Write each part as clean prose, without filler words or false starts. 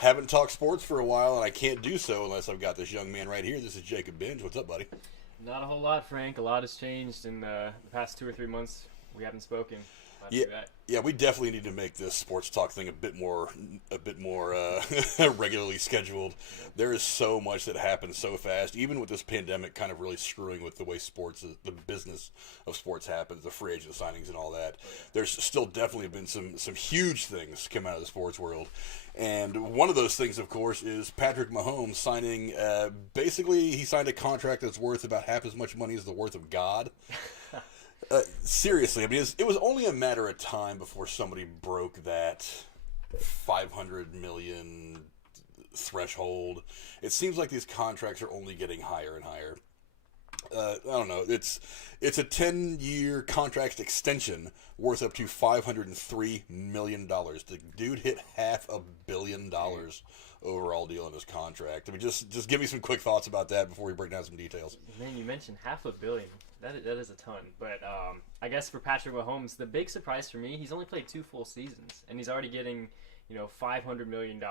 Haven't talked sports for a while, and I can't do so unless I've got this young man right here. This is Jacob Benge. What's up, buddy? Not a whole lot, Frank. A lot has changed in the past 2 or 3 months. We haven't spoken. Yeah, yeah, we definitely need to make this sports talk thing a bit more regularly scheduled. There is so much that happens so fast, even with this pandemic kind of really screwing with the way the business of sports happens, the free agent signings and all that. There's still definitely been some huge things come out of the sports world. And one of those things, of course, is Patrick Mahomes signing, basically he signed a contract that's worth about half as much money as the worth of God. Seriously, I mean, it was only a matter of time before somebody broke that 500 million threshold. It seems like these contracts are only getting higher and higher. I don't know. It's a 10-year contract extension worth up to $503 million. The dude hit $500 million overall deal in his contract. I mean, just give me some quick thoughts about that before we break down some details. Man, you mentioned $500 million. That is a ton. But I guess for Patrick Mahomes, the big surprise for me, he's only played 2 full seasons, and he's already getting, $500 million.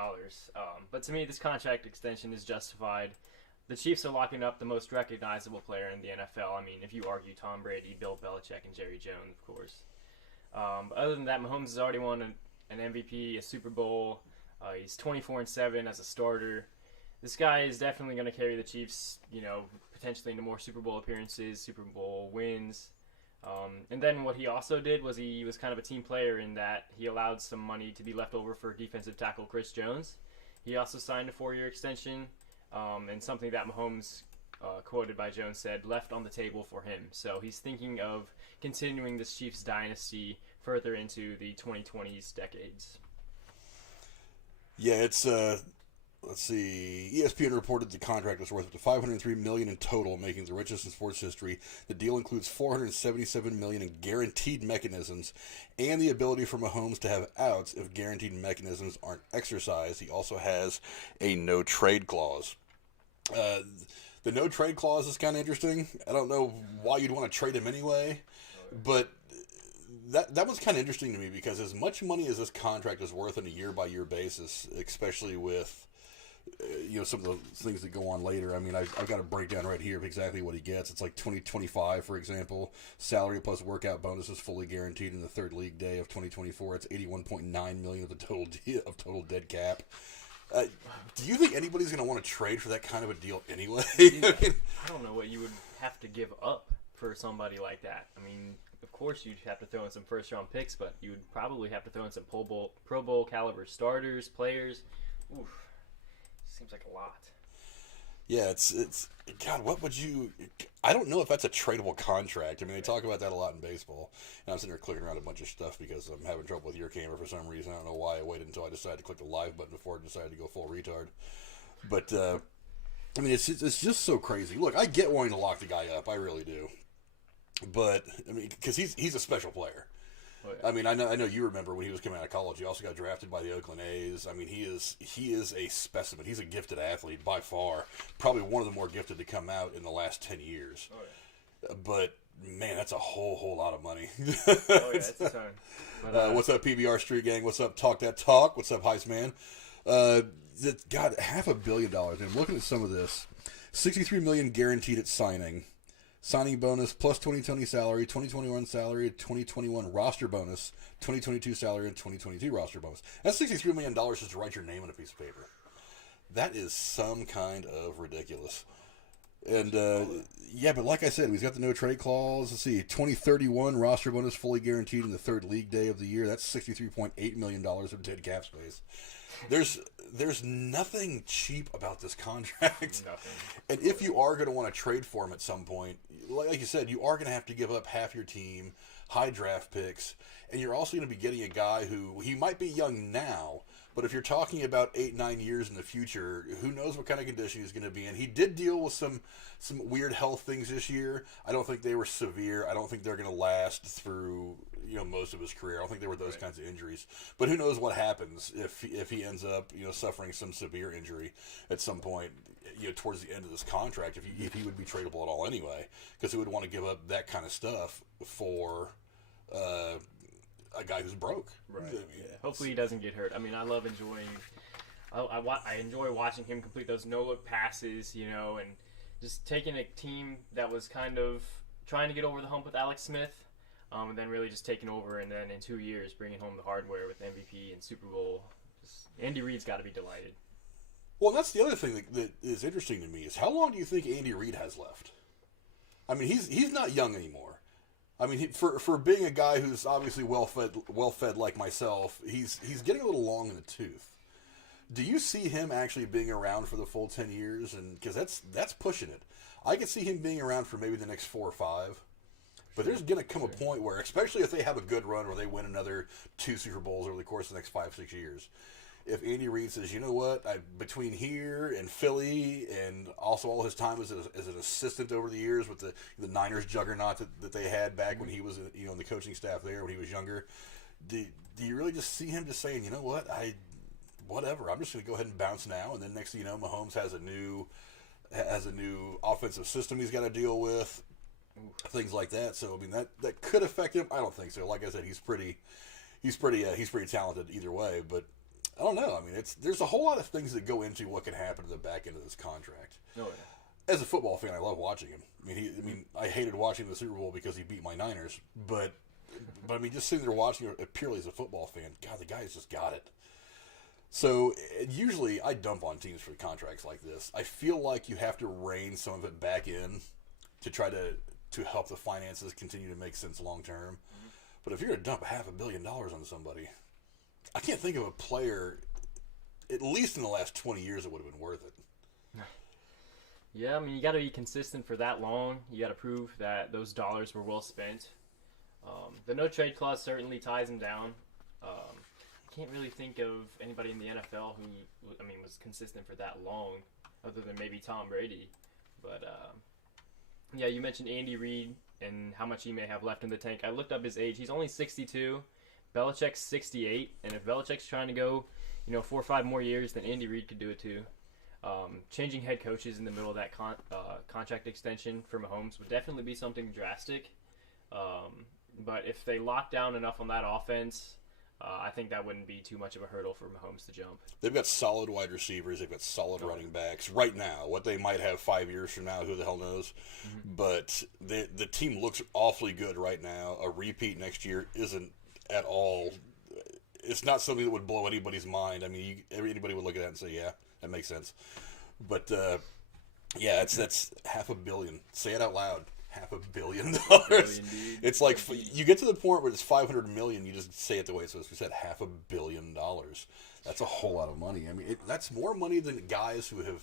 But to me, this contract extension is justified. The Chiefs are locking up the most recognizable player in the NFL. I mean, if you argue Tom Brady, Bill Belichick, and Jerry Jones, of course. But other than that, Mahomes has already won an MVP, a Super Bowl. He's 24-7 as a starter. This guy is definitely going to carry the Chiefs, potentially into more Super Bowl appearances, Super Bowl wins. And then what he also did was he was kind of a team player in that he allowed some money to be left over for defensive tackle Chris Jones. He also signed a 4-year extension, and something that Mahomes, quoted by Jones, said, left on the table for him. So he's thinking of continuing this Chiefs dynasty further into the 2020s decades. Yeah, it's let's see. ESPN reported the contract was worth up to $503 million in total, making it the richest in sports history. The deal includes $477 million in guaranteed mechanisms and the ability for Mahomes to have outs if guaranteed mechanisms aren't exercised. He also has a no-trade clause. The no-trade clause is kind of interesting. I don't know why you'd want to trade him anyway, but that was kind of interesting to me because as much money as this contract is worth on a year-by-year basis, especially with some of the things that go on later. I mean, I've got a breakdown right here of exactly what he gets. It's like 2025, for example, salary plus workout bonuses fully guaranteed in the third league day of 2024. It's $81.9 million of the total dead cap. Do you think anybody's going to want to trade for that kind of a deal anyway? I don't know what you would have to give up for somebody like that. I mean, of course you'd have to throw in some first-round picks, but you would probably have to throw in some Pro Bowl caliber starters, players. Oof. Seems like a lot. Yeah, it's God, what would you... I don't know if that's a tradable contract. I mean, they talk about that a lot in baseball. And I'm sitting there clicking around a bunch of stuff because I'm having trouble with your camera for some reason. I don't know why I waited until I decided to click the live button before I decided to go full retard. But, I mean, it's just so crazy. Look, I get wanting to lock the guy up. I really do. But, I mean, because he's a special player. Oh, yeah. I mean, I know you remember when he was coming out of college. He also got drafted by the Oakland A's. I mean, he is a specimen. He's a gifted athlete by far. Probably one of the more gifted to come out in the last 10 years. Oh, yeah. But man, that's a whole lot of money. Oh yeah, it's a ton. But, what's up, PBR Street Gang? What's up, Talk That Talk? What's up, Heist Man? God, $500 million. I'm looking at some of this. $63 million guaranteed at signing. Signing bonus plus 2020 salary, 2021 salary, 2021 roster bonus, 2022 salary, and 2022 roster bonus. That's $63 million just to write your name on a piece of paper. That is some kind of ridiculous. And, yeah, but like I said, he's got the no-trade clause. Let's see, 2031 roster bonus fully guaranteed in the third league day of the year. That's $63.8 million of dead cap space. There's nothing cheap about this contract. Nothing. And if you are going to want to trade for him at some point, like you said, you are going to have to give up half your team, high draft picks, and you're also going to be getting a guy who, he might be young now, but if you're talking about 8-9 years in the future, who knows what kind of condition he's going to be in. He did deal with some weird health things this year. I don't think they were severe. I don't think they're going to last through most of his career. I don't think there were those kinds of injuries. But who knows what happens if he ends up suffering some severe injury at some point towards the end of this contract, if he would be tradable at all anyway, because he would want to give up that kind of stuff for a guy who's broke. Right. Yeah. Hopefully he doesn't get hurt. I mean, I love enjoying I enjoy watching him complete those no-look passes, you know, and just taking a team that was kind of trying to get over the hump with Alex Smith, and then really just taking over, and then in 2 years bringing home the hardware with MVP and Super Bowl. Andy Reid's got to be delighted. Well, that's the other thing that is interesting to me is how long do you think Andy Reid has left? I mean, he's not young anymore. I mean, for being a guy who's obviously well fed like myself, he's getting a little long in the tooth. Do you see him actually being around for the full 10 years? And because that's pushing it. I could see him being around for maybe the next 4 or 5. But there's going to come a point where, especially if they have a good run or they win another 2 Super Bowls over the course of the next 5-6 years, if Andy Reid says, you know what, between here and Philly and also all his time as an assistant over the years with the Niners juggernaut that they had back when he was in the coaching staff there when he was younger, do you really just see him just saying, you know what, whatever, I'm just going to go ahead and bounce now, and then next thing you know, Mahomes has a new offensive system he's got to deal with, things like that. So I mean that could affect him. I don't think so. Like I said, he's pretty talented either way, but I don't know. I mean, there's a whole lot of things that go into what can happen to the back end of this contract. Oh yeah. As a football fan, I love watching him. I mean, I hated watching the Super Bowl because he beat my Niners, but I mean, just sitting there watching it purely as a football fan, God, the guy's just got it. So usually I dump on teams for contracts like this. I feel like you have to rein some of it back in to try to help the finances continue to make sense long term. Mm-hmm. But if you're going to dump $500 million on somebody, I can't think of a player, at least in the last 20 years, that would have been worth it. Yeah, I mean, you got to be consistent for that long. You got to prove that those dollars were well spent. The no-trade clause certainly ties him down. I can't really think of anybody in the NFL who, was consistent for that long, other than maybe Tom Brady. But, yeah, you mentioned Andy Reid and how much he may have left in the tank. I looked up his age. He's only 62. Belichick's 68, and if Belichick's trying to go, 4 or 5 more years, then Andy Reid could do it too. Changing head coaches in the middle of that contract extension for Mahomes would definitely be something drastic. But if they lock down enough on that offense, I think that wouldn't be too much of a hurdle for Mahomes to jump. They've got solid wide receivers. They've got solid running backs right now. What they might have 5 years from now, who the hell knows? Mm-hmm. But the team looks awfully good right now. A repeat next year isn't at all. It's not something that would blow anybody's mind. I mean, anybody would look at that and say, yeah, that makes sense. But, yeah, that's $500 million. Say it out loud. $500 million. It's like you get to the point where it's $500 million. You just say it the way it's supposed to be said. $500 million. That's a whole lot of money. I mean, that's more money than guys who have.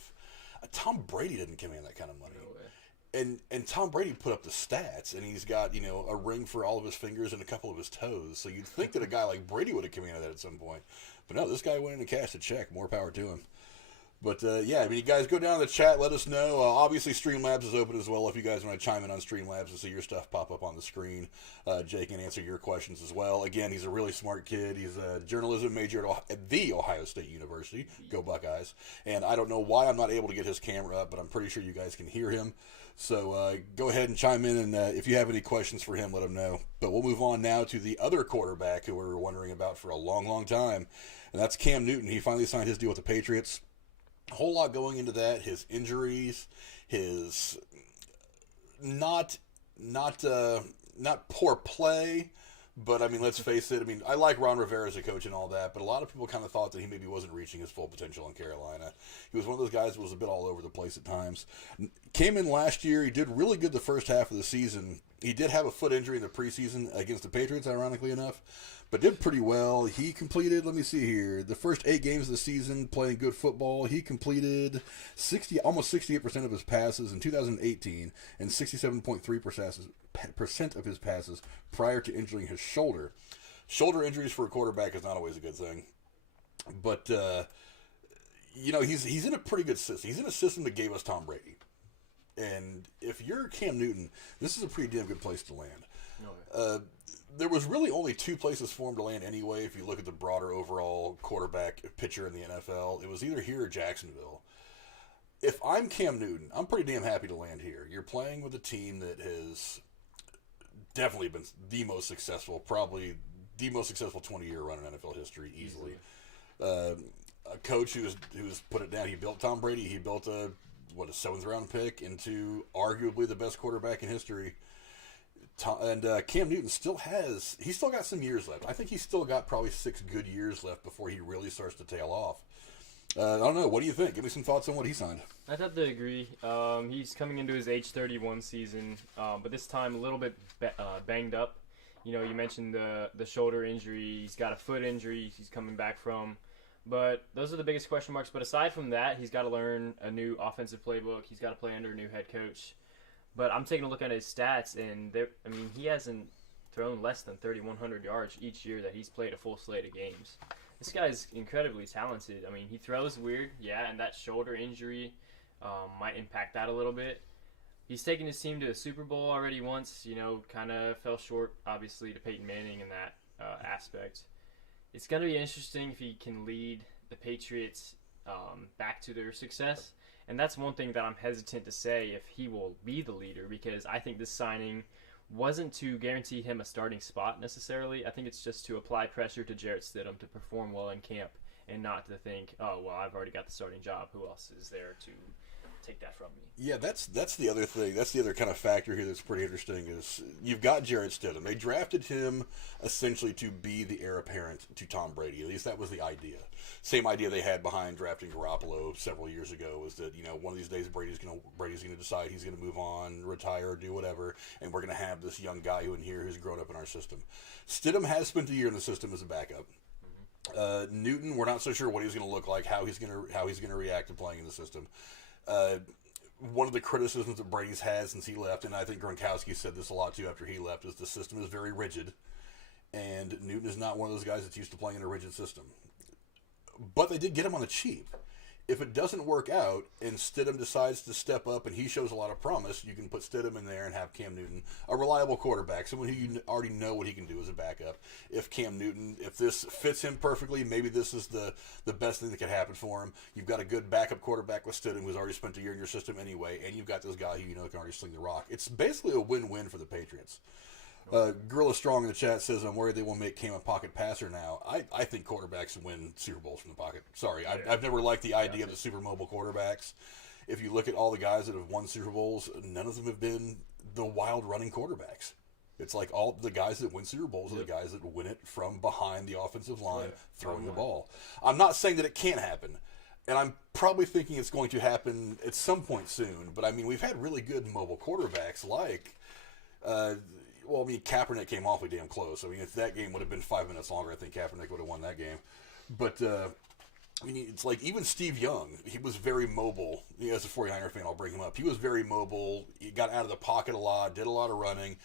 Tom Brady didn't command that kind of money. No way. And Tom Brady put up the stats, and he's got a ring for all of his fingers and a couple of his toes. So you'd think that a guy like Brady would have commanded that at some point, but no, this guy went in and cashed a check. More power to him. But, yeah, I mean, you guys go down to the chat, let us know. Obviously, Streamlabs is open as well if you guys want to chime in on Streamlabs and see your stuff pop up on the screen. Jake can answer your questions as well. Again, he's a really smart kid. He's a journalism major at The Ohio State University. Go Buckeyes. And I don't know why I'm not able to get his camera up, but I'm pretty sure you guys can hear him. So go ahead and chime in, and if you have any questions for him, let him know. But we'll move on now to the other quarterback who we were wondering about for a long, long time, and that's Cam Newton. He finally signed his deal with the Patriots. A whole lot going into that. His injuries, his not poor play, but I mean, let's face it. I mean, I like Ron Rivera as a coach and all that, but a lot of people kind of thought that he maybe wasn't reaching his full potential in Carolina. He was one of those guys that was a bit all over the place at times. Came in last year. He did really good the first half of the season. He did have a foot injury in the preseason against the Patriots, ironically enough, but did pretty well. He completed, let me see here, the first 8 games of the season playing good football. He completed almost 68% of his passes in 2018 and 67.3% of his passes prior to injuring his shoulder. Shoulder injuries for a quarterback is not always a good thing. But, he's in a pretty good system. He's in a system that gave us Tom Brady. And if you're Cam Newton, this is a pretty damn good place to land. There was really only 2 places for him to land anyway, if you look at the broader overall quarterback picture in the NFL. It was either here or Jacksonville. If I'm Cam Newton, I'm pretty damn happy to land here. You're playing with a team that has definitely been the most successful, probably the most successful 20-year run in NFL history, easily. a coach who's put it down. He built Tom Brady. He built a 7th round pick into arguably the best quarterback in history. And Cam Newton still got some years left. I think he's still got probably 6 good years left before he really starts to tail off. I don't know. What do you think? Give me some thoughts on what he signed. I'd have to agree. He's coming into his age 31 season, but this time a little bit banged up. You know, you mentioned the shoulder injury. He's got a foot injury he's coming back from. But those are the biggest question marks. But aside from that, he's got to learn a new offensive playbook. He's got to play under a new head coach. But I'm taking a look at his stats, and he hasn't thrown less than 3,100 yards each year that he's played a full slate of games. This guy's incredibly talented. I mean, he throws weird, yeah, and that shoulder injury might impact that a little bit. He's taken his team to a Super Bowl already once, kind of fell short, obviously, to Peyton Manning in that aspect. It's going to be interesting if he can lead the Patriots back to their success. And that's one thing that I'm hesitant to say if he will be the leader, because I think this signing wasn't to guarantee him a starting spot necessarily. I think it's just to apply pressure to Jarrett Stidham to perform well in camp and not to think, oh, well, I've already got the starting job. Who else is there to take that from me? Yeah, that's the other thing. That's the other kind of factor here that's pretty interesting is you've got Jarrett Stidham. They drafted him essentially to be the heir apparent to Tom Brady. At least that was the idea. Same idea they had behind drafting Garoppolo several years ago was that, one of these days Brady's gonna decide he's gonna move on, retire, or do whatever, and we're gonna have this young guy who's grown up in our system. Stidham has spent a year in the system as a backup. Newton, we're not so sure what he's gonna look like, how he's gonna react to playing in the system. One of the criticisms that Brady's had since he left, and I think Gronkowski said this a lot too after he left, is the system is very rigid, and Newton is not one of those guys that's used to playing in a rigid system. But they did get him on the cheap. If it doesn't work out and Stidham decides to step up and he shows a lot of promise, you can put Stidham in there and have Cam Newton, a reliable quarterback, someone who you already know what he can do as a backup. If this fits him perfectly, maybe this is the best thing that could happen for him. You've got a good backup quarterback with Stidham who's already spent a year in your system anyway, and you've got this guy who can already sling the rock. It's basically a win-win for the Patriots. Gorilla Strong in the chat says, I'm worried they won't make Cam a pocket passer now. I think quarterbacks win Super Bowls from the pocket. Sorry, I've never liked the idea of the super mobile quarterbacks. If you look at all the guys that have won Super Bowls, none of them have been the wild running quarterbacks. It's like all the guys that win Super Bowls are the guys that win it from behind the offensive line, throwing the ball. I'm not saying that it can't happen. And I'm probably thinking it's going to happen at some point soon. But, we've had really good mobile quarterbacks like... Kaepernick came awfully damn close. If that game would have been 5 minutes longer, I think Kaepernick would have won that game. But, it's like even Steve Young, he was very mobile. As a 49er fan, I'll bring him up. He was very mobile. He got out of the pocket a lot, did a lot of running.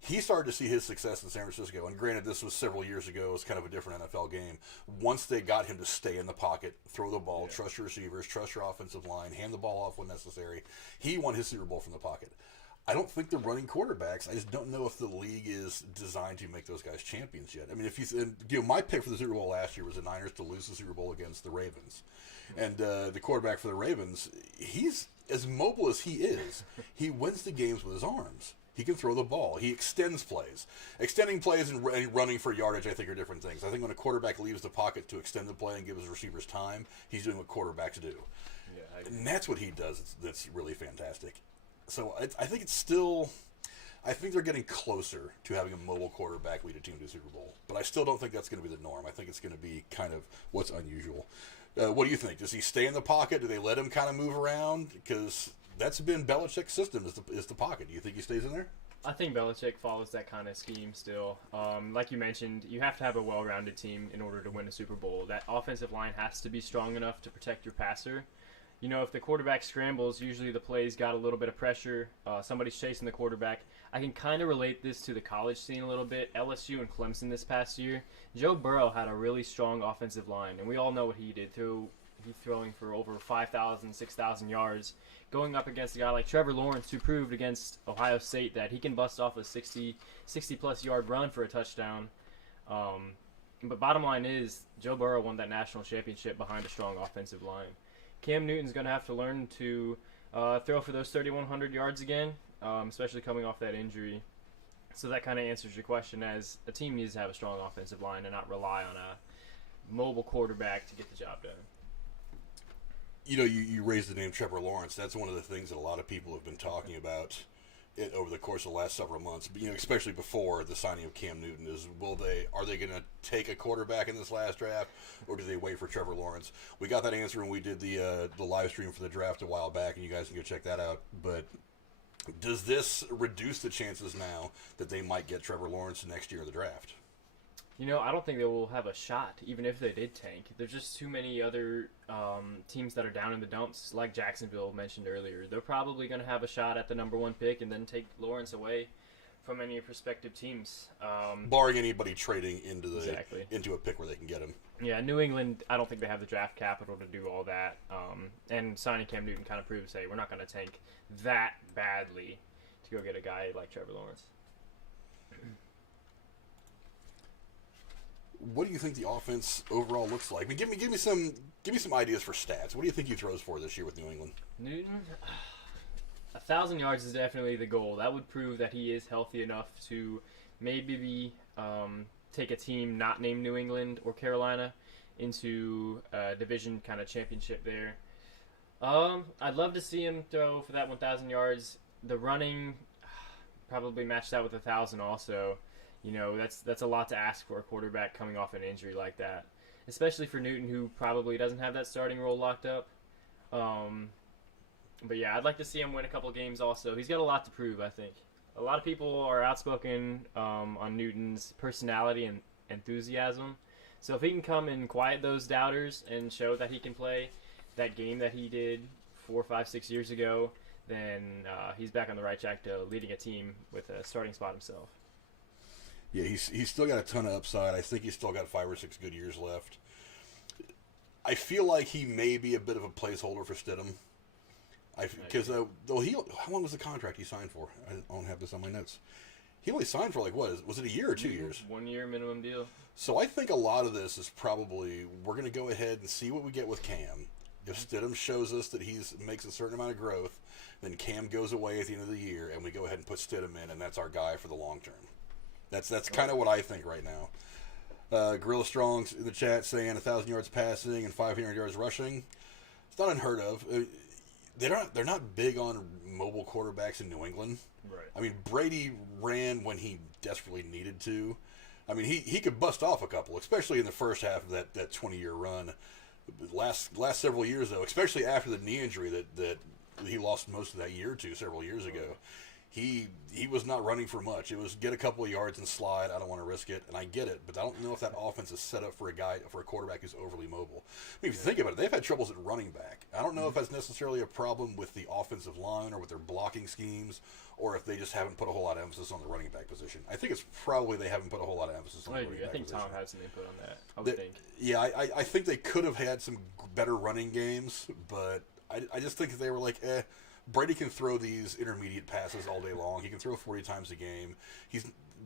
He started to see his success in San Francisco. And granted, this was several years ago. It was kind of a different NFL game. Once they got him to stay in the pocket, throw the ball, trust your receivers, trust your offensive line, hand the ball off when necessary, he won his Super Bowl from the pocket. I don't think they're running quarterbacks. I just don't know if the league is designed to make those guys champions yet. My pick for the Super Bowl last year was the Niners to lose the Super Bowl against the Ravens. And the quarterback for the Ravens, he's as mobile as he is. He wins the games with his arms. He can throw the ball. He extends plays. Extending plays and running for yardage, I think, are different things. I think when a quarterback leaves the pocket to extend the play and give his receivers time, he's doing what quarterbacks do. Yeah, and that's what he does that's really fantastic. So I think it's still... I think they're getting closer to having a mobile quarterback lead a team to a Super Bowl. But I still don't think that's going to be the norm. I think it's going to be kind of what's unusual. What do you think? Does he stay in the pocket? Do they let him kind of move around? Because that's been Belichick's system is the pocket. Do you think he stays in there? I think Belichick follows that kind of scheme still. Like you mentioned, you have to have a well-rounded team in order to win a Super Bowl. That offensive line has to be strong enough to protect your passer. If the quarterback scrambles, usually the play's got a little bit of pressure. Somebody's chasing the quarterback. I can kind of relate this to the college scene a little bit. LSU and Clemson this past year. Joe Burrow had a really strong offensive line, and we all know what he did. He's throwing for over 5,000, 6,000 yards, going up against a guy like Trevor Lawrence, who proved against Ohio State that he can bust off a 60-plus yard run for a touchdown. But bottom line is, Joe Burrow won that national championship behind a strong offensive line. Cam Newton's going to have to learn to throw for those 3,100 yards again, especially coming off that injury. So that kind of answers your question, as a team needs to have a strong offensive line and not rely on a mobile quarterback to get the job done. you raised the name Trevor Lawrence. That's one of the things that a lot of people have been talking about over the course of the last several months. But, especially before the signing of Cam Newton, are they going to take a quarterback in this last draft, or do they wait for Trevor Lawrence? We got that answer when we did the live stream for the draft a while back, and you guys can go check that out. But does this reduce the chances now that they might get Trevor Lawrence next year in the draft? I don't think they will have a shot, even if they did tank. There's just too many other teams that are down in the dumps, like Jacksonville mentioned earlier. They're probably going to have a shot at the number 1 pick and then take Lawrence away from any prospective teams. Barring anybody trading into a pick where they can get him. Yeah, New England, I don't think they have the draft capital to do all that. And signing Cam Newton kind of proves, hey, we're not going to tank that badly to go get a guy like Trevor Lawrence. What do you think the offense overall looks like? I mean, give me some ideas for stats. What do you think he throws for this year with New England? Newton, 1,000 yards is definitely the goal. That would prove that he is healthy enough to maybe take a team not named New England or Carolina into a division kind of championship there. I'd love to see him throw for that 1,000 yards. The running probably matched that with 1,000 also. That's a lot to ask for a quarterback coming off an injury like that, especially for Newton, who probably doesn't have that starting role locked up. But yeah, I'd like to see him win a couple games also. He's got a lot to prove, I think. A lot of people are outspoken on Newton's personality and enthusiasm. So if he can come and quiet those doubters and show that he can play that game that he did 4, 5, 6 years ago, then he's back on the right track to leading a team with a starting spot himself. Yeah, he's still got a ton of upside. I think he's still got 5 or 6 good years left. I feel like he may be a bit of a placeholder for Stidham. Because how long was the contract he signed for? I don't have this on my notes. He only signed for was it a year or 2 years? 1 year minimum deal. So I think a lot of this is probably we're going to go ahead and see what we get with Cam. If Stidham shows us that he makes a certain amount of growth, then Cam goes away at the end of the year, and we go ahead and put Stidham in, and that's our guy for the long term. That's kind of what I think right now. Gorilla Strong's in the chat saying 1,000 yards passing and 500 yards rushing. It's not unheard of. They're not big on mobile quarterbacks in New England. Right. I mean, Brady ran when he desperately needed to. I mean, he could bust off a couple, especially in the first half of that 20-year run. Last several years, though, especially after the knee injury that he lost most of that year or two several years ago. He was not running for much. It was get a couple of yards and slide. I don't want to risk it, and I get it, but I don't know if that offense is set up for a quarterback who's overly mobile. I mean, if you think about it, they've had troubles at running back. I don't know if that's necessarily a problem with the offensive line or with their blocking schemes, or if they just haven't put a whole lot of emphasis on the running back position. I think it's probably they haven't put a whole lot of emphasis on the running back position. I think Tom had some input on that. I would think. Yeah, I think they could have had some better running games, but I just think that they were like, Brady can throw these intermediate passes all day long. He can throw 40 times a game.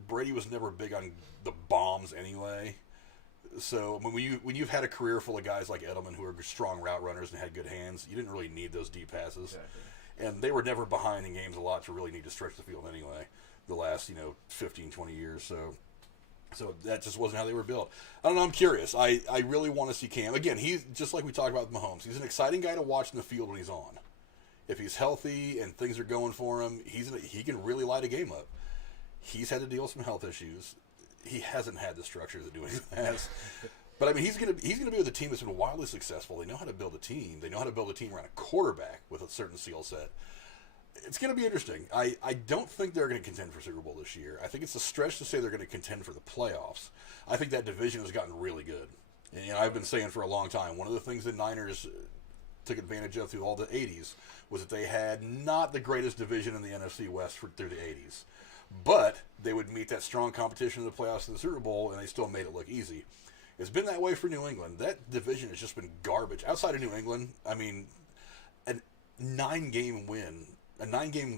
Brady was never big on the bombs anyway. So when you've had a career full of guys like Edelman who are strong route runners and had good hands, you didn't really need those deep passes. Exactly. And they were never behind in games a lot to really need to stretch the field anyway. The last 15, 20 years. So that just wasn't how they were built. I don't know. I'm curious. I really want to see Cam again. He's just like we talked about with Mahomes. He's an exciting guy to watch in the field when he's on. If he's healthy and things are going for him, he can really light a game up. He's had to deal with some health issues. He hasn't had the structure that New England has. But I mean, he's gonna be with a team that's been wildly successful. They know how to build a team. They know how to build a team around a quarterback with a certain skill set. It's going to be interesting. I don't think they're going to contend for Super Bowl this year. I think it's a stretch to say they're going to contend for the playoffs. I think that division has gotten really good. And I've been saying for a long time, one of the things the Niners took advantage of through all the 80s was that they had not the greatest division in the NFC West through the 80s. But they would meet that strong competition in the playoffs and the Super Bowl, and they still made it look easy. It's been that way for New England. That division has just been garbage. Outside of New England, I mean, a 9-game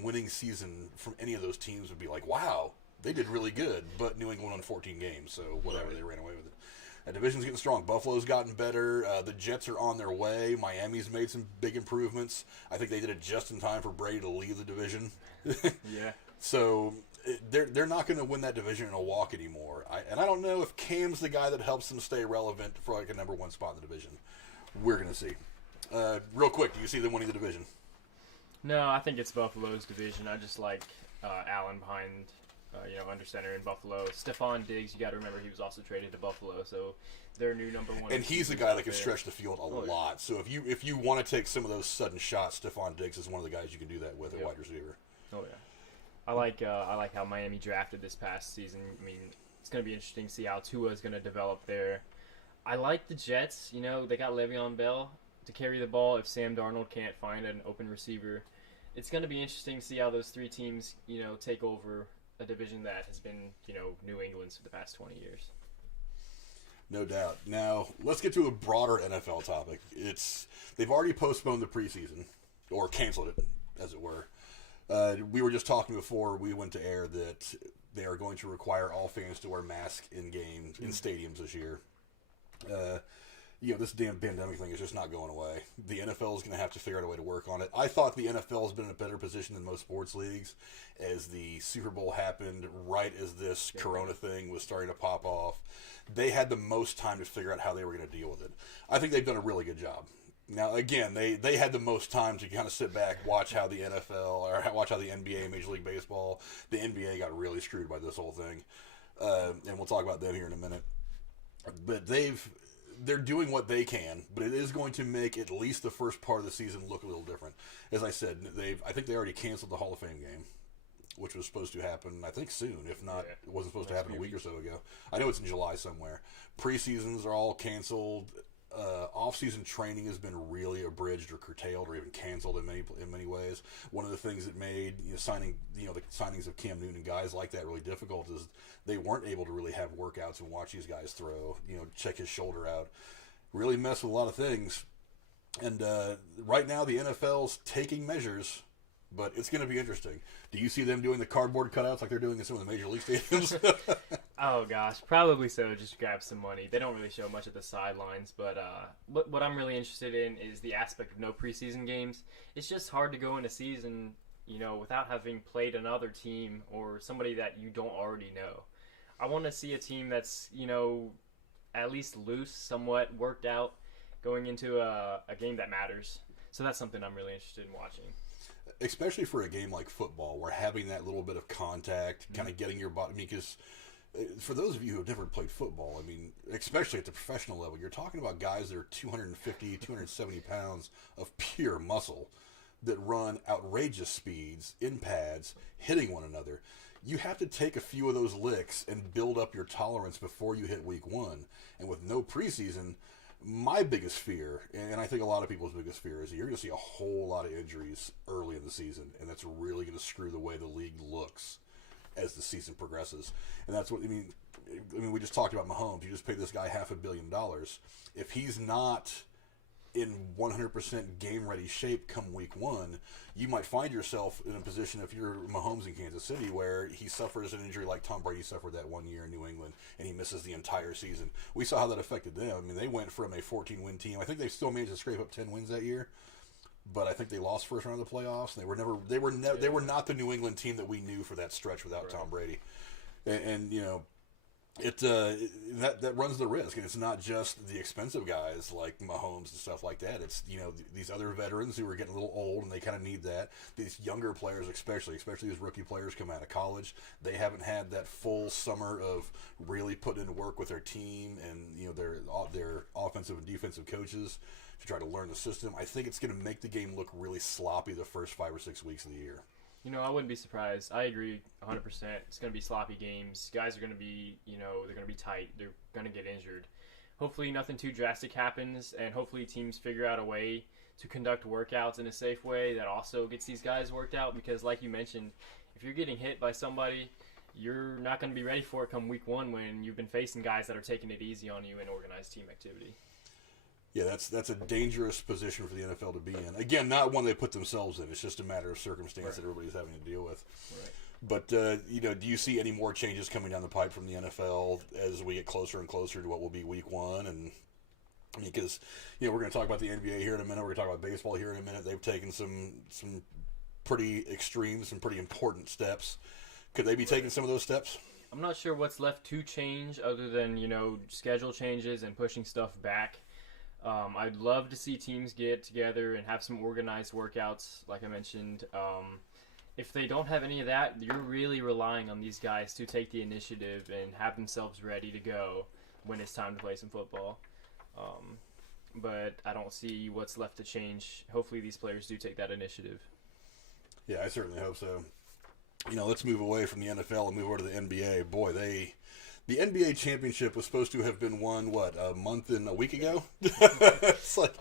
winning season from any of those teams would be like, wow, they did really good. But New England won 14 games, so whatever, they ran away with it. That division's getting strong. Buffalo's gotten better. The Jets are on their way. Miami's made some big improvements. I think they did it just in time for Brady to leave the division. Yeah. So they're not going to win that division in a walk anymore. And I don't know if Cam's the guy that helps them stay relevant for like a number one spot in the division. We're going to see. Real quick, do you see them winning the division? No, I think it's Buffalo's division. I just like Allen behind, under center in Buffalo. Stephon Diggs, you got to remember he was also traded to Buffalo, so their new number one. And he's a guy that can stretch the field a lot. So if you want to take some of those sudden shots, Stephon Diggs is one of the guys you can do that with at wide receiver. Oh yeah, I like how Miami drafted this past season. I mean, it's going to be interesting to see how Tua is going to develop there. I like the Jets. They got Le'Veon Bell to carry the ball if Sam Darnold can't find an open receiver. It's going to be interesting to see how those three teams, take over a division that has been, New England's for the past 20 years. No doubt. Now, let's get to a broader NFL topic. They've already postponed the preseason, or canceled it, as it were. We were just talking before we went to air that they are going to require all fans to wear masks in games, in stadiums this year. This damn pandemic thing is just not going away. The NFL is going to have to figure out a way to work on it. I thought the NFL has been in a better position than most sports leagues as the Super Bowl happened right as this Corona thing was starting to pop off. They had the most time to figure out how they were going to deal with it. I think they've done a really good job. Now, again, they had the most time to kind of sit back, watch how the NFL, or watch how the NBA, Major League Baseball, the NBA got really screwed by this whole thing. And we'll talk about them here in a minute. But they're doing what they can, but it is going to make at least the first part of the season look a little different. As I said, I think they already canceled the Hall of Fame game, which was supposed to happen, I think, soon. If not, it wasn't supposed to happen a week or so ago. I know it's in July somewhere. Preseasons are all canceled. Off-season training has been really abridged or curtailed or even canceled in many ways. One of the things that made the signings of Cam Newton and guys like that really difficult is they weren't able to really have workouts and watch these guys throw, check his shoulder out, really mess with a lot of things. And right now the NFL's taking measures, but it's going to be interesting. Do you see them doing the cardboard cutouts like they're doing in some of the major league stadiums? Oh gosh, probably so. Just grab some money. They don't really show much at the sidelines, but what I'm really interested in is the aspect of no preseason games. It's just hard to go in a season, without having played another team or somebody that you don't already know. I want to see a team that's, at least loose, somewhat worked out, going into a game that matters. So that's something I'm really interested in watching. Especially for a game like football, where having that little bit of contact, kind of getting your body, because for those of you who have never played football, especially at the professional level, you're talking about guys that are 250, 270 pounds of pure muscle that run outrageous speeds in pads, hitting one another. You have to take a few of those licks and build up your tolerance before you hit week one. And with no preseason, my biggest fear, and I think a lot of people's biggest fear, is that you're going to see a whole lot of injuries early in the season, and that's really going to screw the way the league looks as the season progresses. And that's what we just talked about Mahomes. You just paid this guy $500 million. If he's not in 100% game-ready shape come week one, you might find yourself in a position, if you're Mahomes in Kansas City, where he suffers an injury like Tom Brady suffered that one year in New England, and he misses the entire season. We saw how that affected them. They went from a 14-win team. I think they still managed to scrape up 10 wins that year, but I think they lost first round of the playoffs. They were not the New England team that we knew for that stretch without Tom Brady. And that runs the risk, and it's not just the expensive guys like Mahomes and stuff like that. It's these other veterans who are getting a little old, and they kind of need that. These younger players, especially these rookie players coming out of college, they haven't had that full summer of really putting in work with their team and their offensive and defensive coaches to try to learn the system. I think it's going to make the game look really sloppy the first 5 or 6 weeks of the year. I wouldn't be surprised. I agree 100%. It's going to be sloppy games. Guys are going to be, they're going to be tight. They're going to get injured. Hopefully nothing too drastic happens, and hopefully teams figure out a way to conduct workouts in a safe way that also gets these guys worked out, because like you mentioned, if you're getting hit by somebody, you're not going to be ready for it come week one when you've been facing guys that are taking it easy on you in organized team activity. Yeah, that's a dangerous position for the NFL to be in. Again, not one they put themselves in. It's just a matter of circumstance that everybody's having to deal with. Right. But, do you see any more changes coming down the pipe from the NFL as we get closer and closer to what will be week one? And because, we're going to talk about the NBA here in a minute. We're going to talk about baseball here in a minute. They've taken some pretty extreme, some pretty important steps. Could they be taking some of those steps? I'm not sure what's left to change other than, schedule changes and pushing stuff back. I'd love to see teams get together and have some organized workouts, like I mentioned. If they don't have any of that, you're really relying on these guys to take the initiative and have themselves ready to go when it's time to play some football. But I don't see what's left to change. Hopefully these players do take that initiative. Yeah, I certainly hope so. Let's move away from the NFL and move over to the NBA. Boy, the NBA championship was supposed to have been won, a month and a week ago? It's like,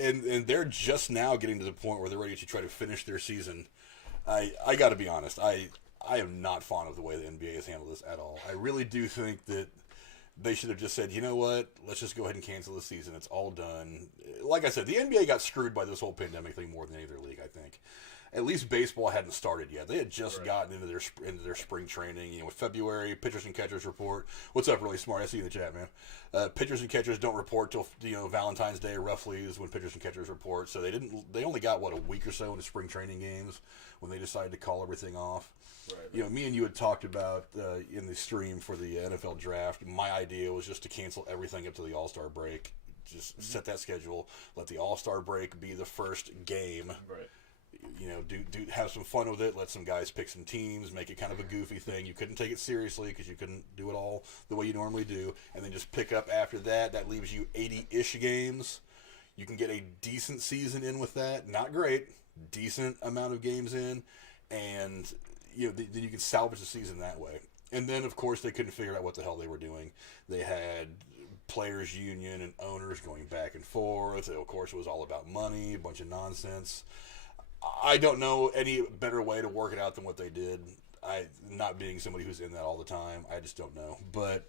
and they're just now getting to the point where they're ready to try to finish their season. I got to be honest. I am not fond of the way the NBA has handled this at all. I really do think that they should have just said, you know what, let's just go ahead and cancel the season. It's all done. Like I said, the NBA got screwed by this whole pandemic thing more than any other league, I think. At least baseball hadn't started yet. They had just gotten into their spring training. With February, pitchers and catchers report. What's up, really smart? I see you in the chat, man. Pitchers and catchers don't report till Valentine's Day roughly is when pitchers and catchers report. So they only got a week or so into spring training games when they decided to call everything off. Right. Me and you had talked about in the stream for the NFL draft. My idea was just to cancel everything up to the All-Star break. Just set that schedule. Let the All-Star break be the first game. Right. Have some fun with it. Let some guys pick some teams. Make it kind of a goofy thing. You couldn't take it seriously because you couldn't do it all the way you normally do. And then just pick up after that. That leaves you 80-ish games. You can get a decent season in with that. Not great. Decent amount of games in. And then you can salvage the season that way. And then, of course, they couldn't figure out what the hell they were doing. They had players' union and owners going back and forth. Of course, it was all about money, a bunch of nonsense. I don't know any better way to work it out than what they did. Not being somebody who's in that all the time, I just don't know. But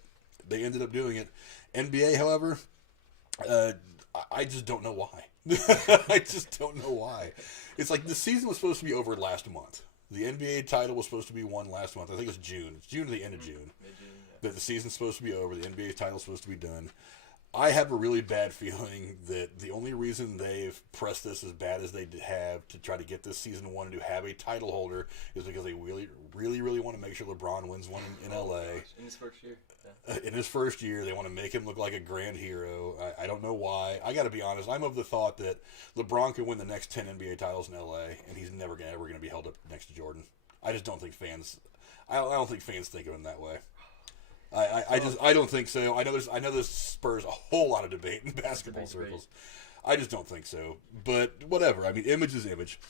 they ended up doing it. NBA, however, I just don't know why. I just don't know why. It's like the season was supposed to be over last month. The NBA title was supposed to be won last month. I think it was June. It's June or the end of June. Mid-June, yeah. That the season's supposed to be over. The NBA title's supposed to be done. I have a really bad feeling that the only reason they've pressed this as bad as they have to try to get this season won and to have a title holder is because they really, really, really want to make sure LeBron wins one in LA. In his first year. In his first year, they want to make him look like a grand hero. I don't know why. I got to be honest. I'm of the thought that LeBron can win the next 10 NBA titles in LA, and he's never ever going to be held up next to Jordan. I just don't think fans. I don't think fans think of him that way. I don't think so. I know this spurs a whole lot of debate in basketball circles. I just don't think so. But whatever. I mean, image is image.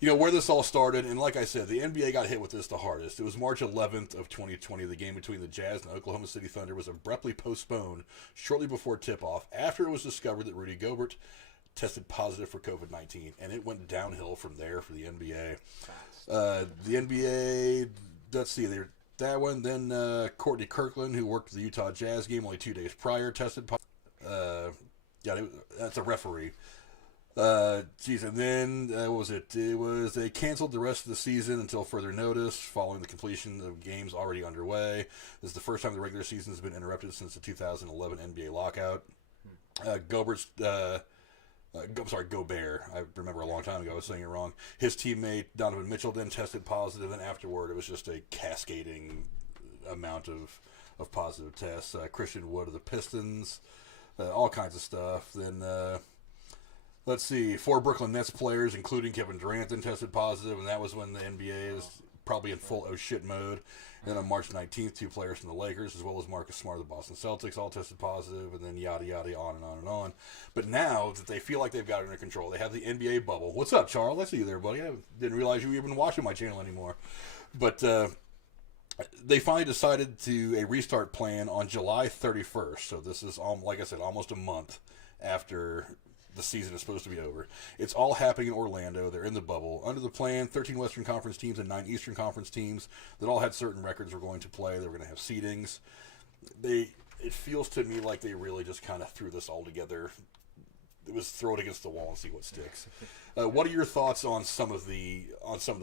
Where this all started, and like I said, the NBA got hit with this the hardest. It was March 11th of 2020. The game between the Jazz and the Oklahoma City Thunder was abruptly postponed shortly before tip-off after it was discovered that Rudy Gobert tested positive for COVID-19, and it went downhill from there for the NBA. The NBA, let's see, that one. Then Courtney Kirkland, who worked the Utah Jazz game only 2 days prior, tested positive. That's a referee. And then what was it? It was they canceled the rest of the season until further notice, following the completion of games already underway. This is the first time the regular season has been interrupted since the 2011 NBA lockout. Gobert. I remember a long time ago I was saying it wrong. His teammate Donovan Mitchell then tested positive, and afterward it was just a cascading amount of positive tests. Christian Wood of the Pistons, all kinds of stuff. Then let's see, 4 Brooklyn Nets players, including Kevin Durant, then tested positive, and that was when the NBA is probably in full oh shit mode. Then on March 19th, 2 players from the Lakers, as well as Marcus Smart of the Boston Celtics, all tested positive, and then yada, yada, on and on and on. But now that they feel like they've got it under control, they have the NBA bubble. What's up, Charles? I see you there, buddy. I didn't realize you were even watching my channel anymore. But they finally decided to a restart plan on July 31st. So this is, like I said, almost a month after the season is supposed to be over. It's all happening in Orlando. They're in the bubble. Under the plan, 13 Western Conference teams and 9 Eastern Conference teams that all had certain records were going to play. They were going to have seedings. It feels to me like they really just kind of threw this all together. It was throw it against the wall and see what sticks. What are your thoughts on some of the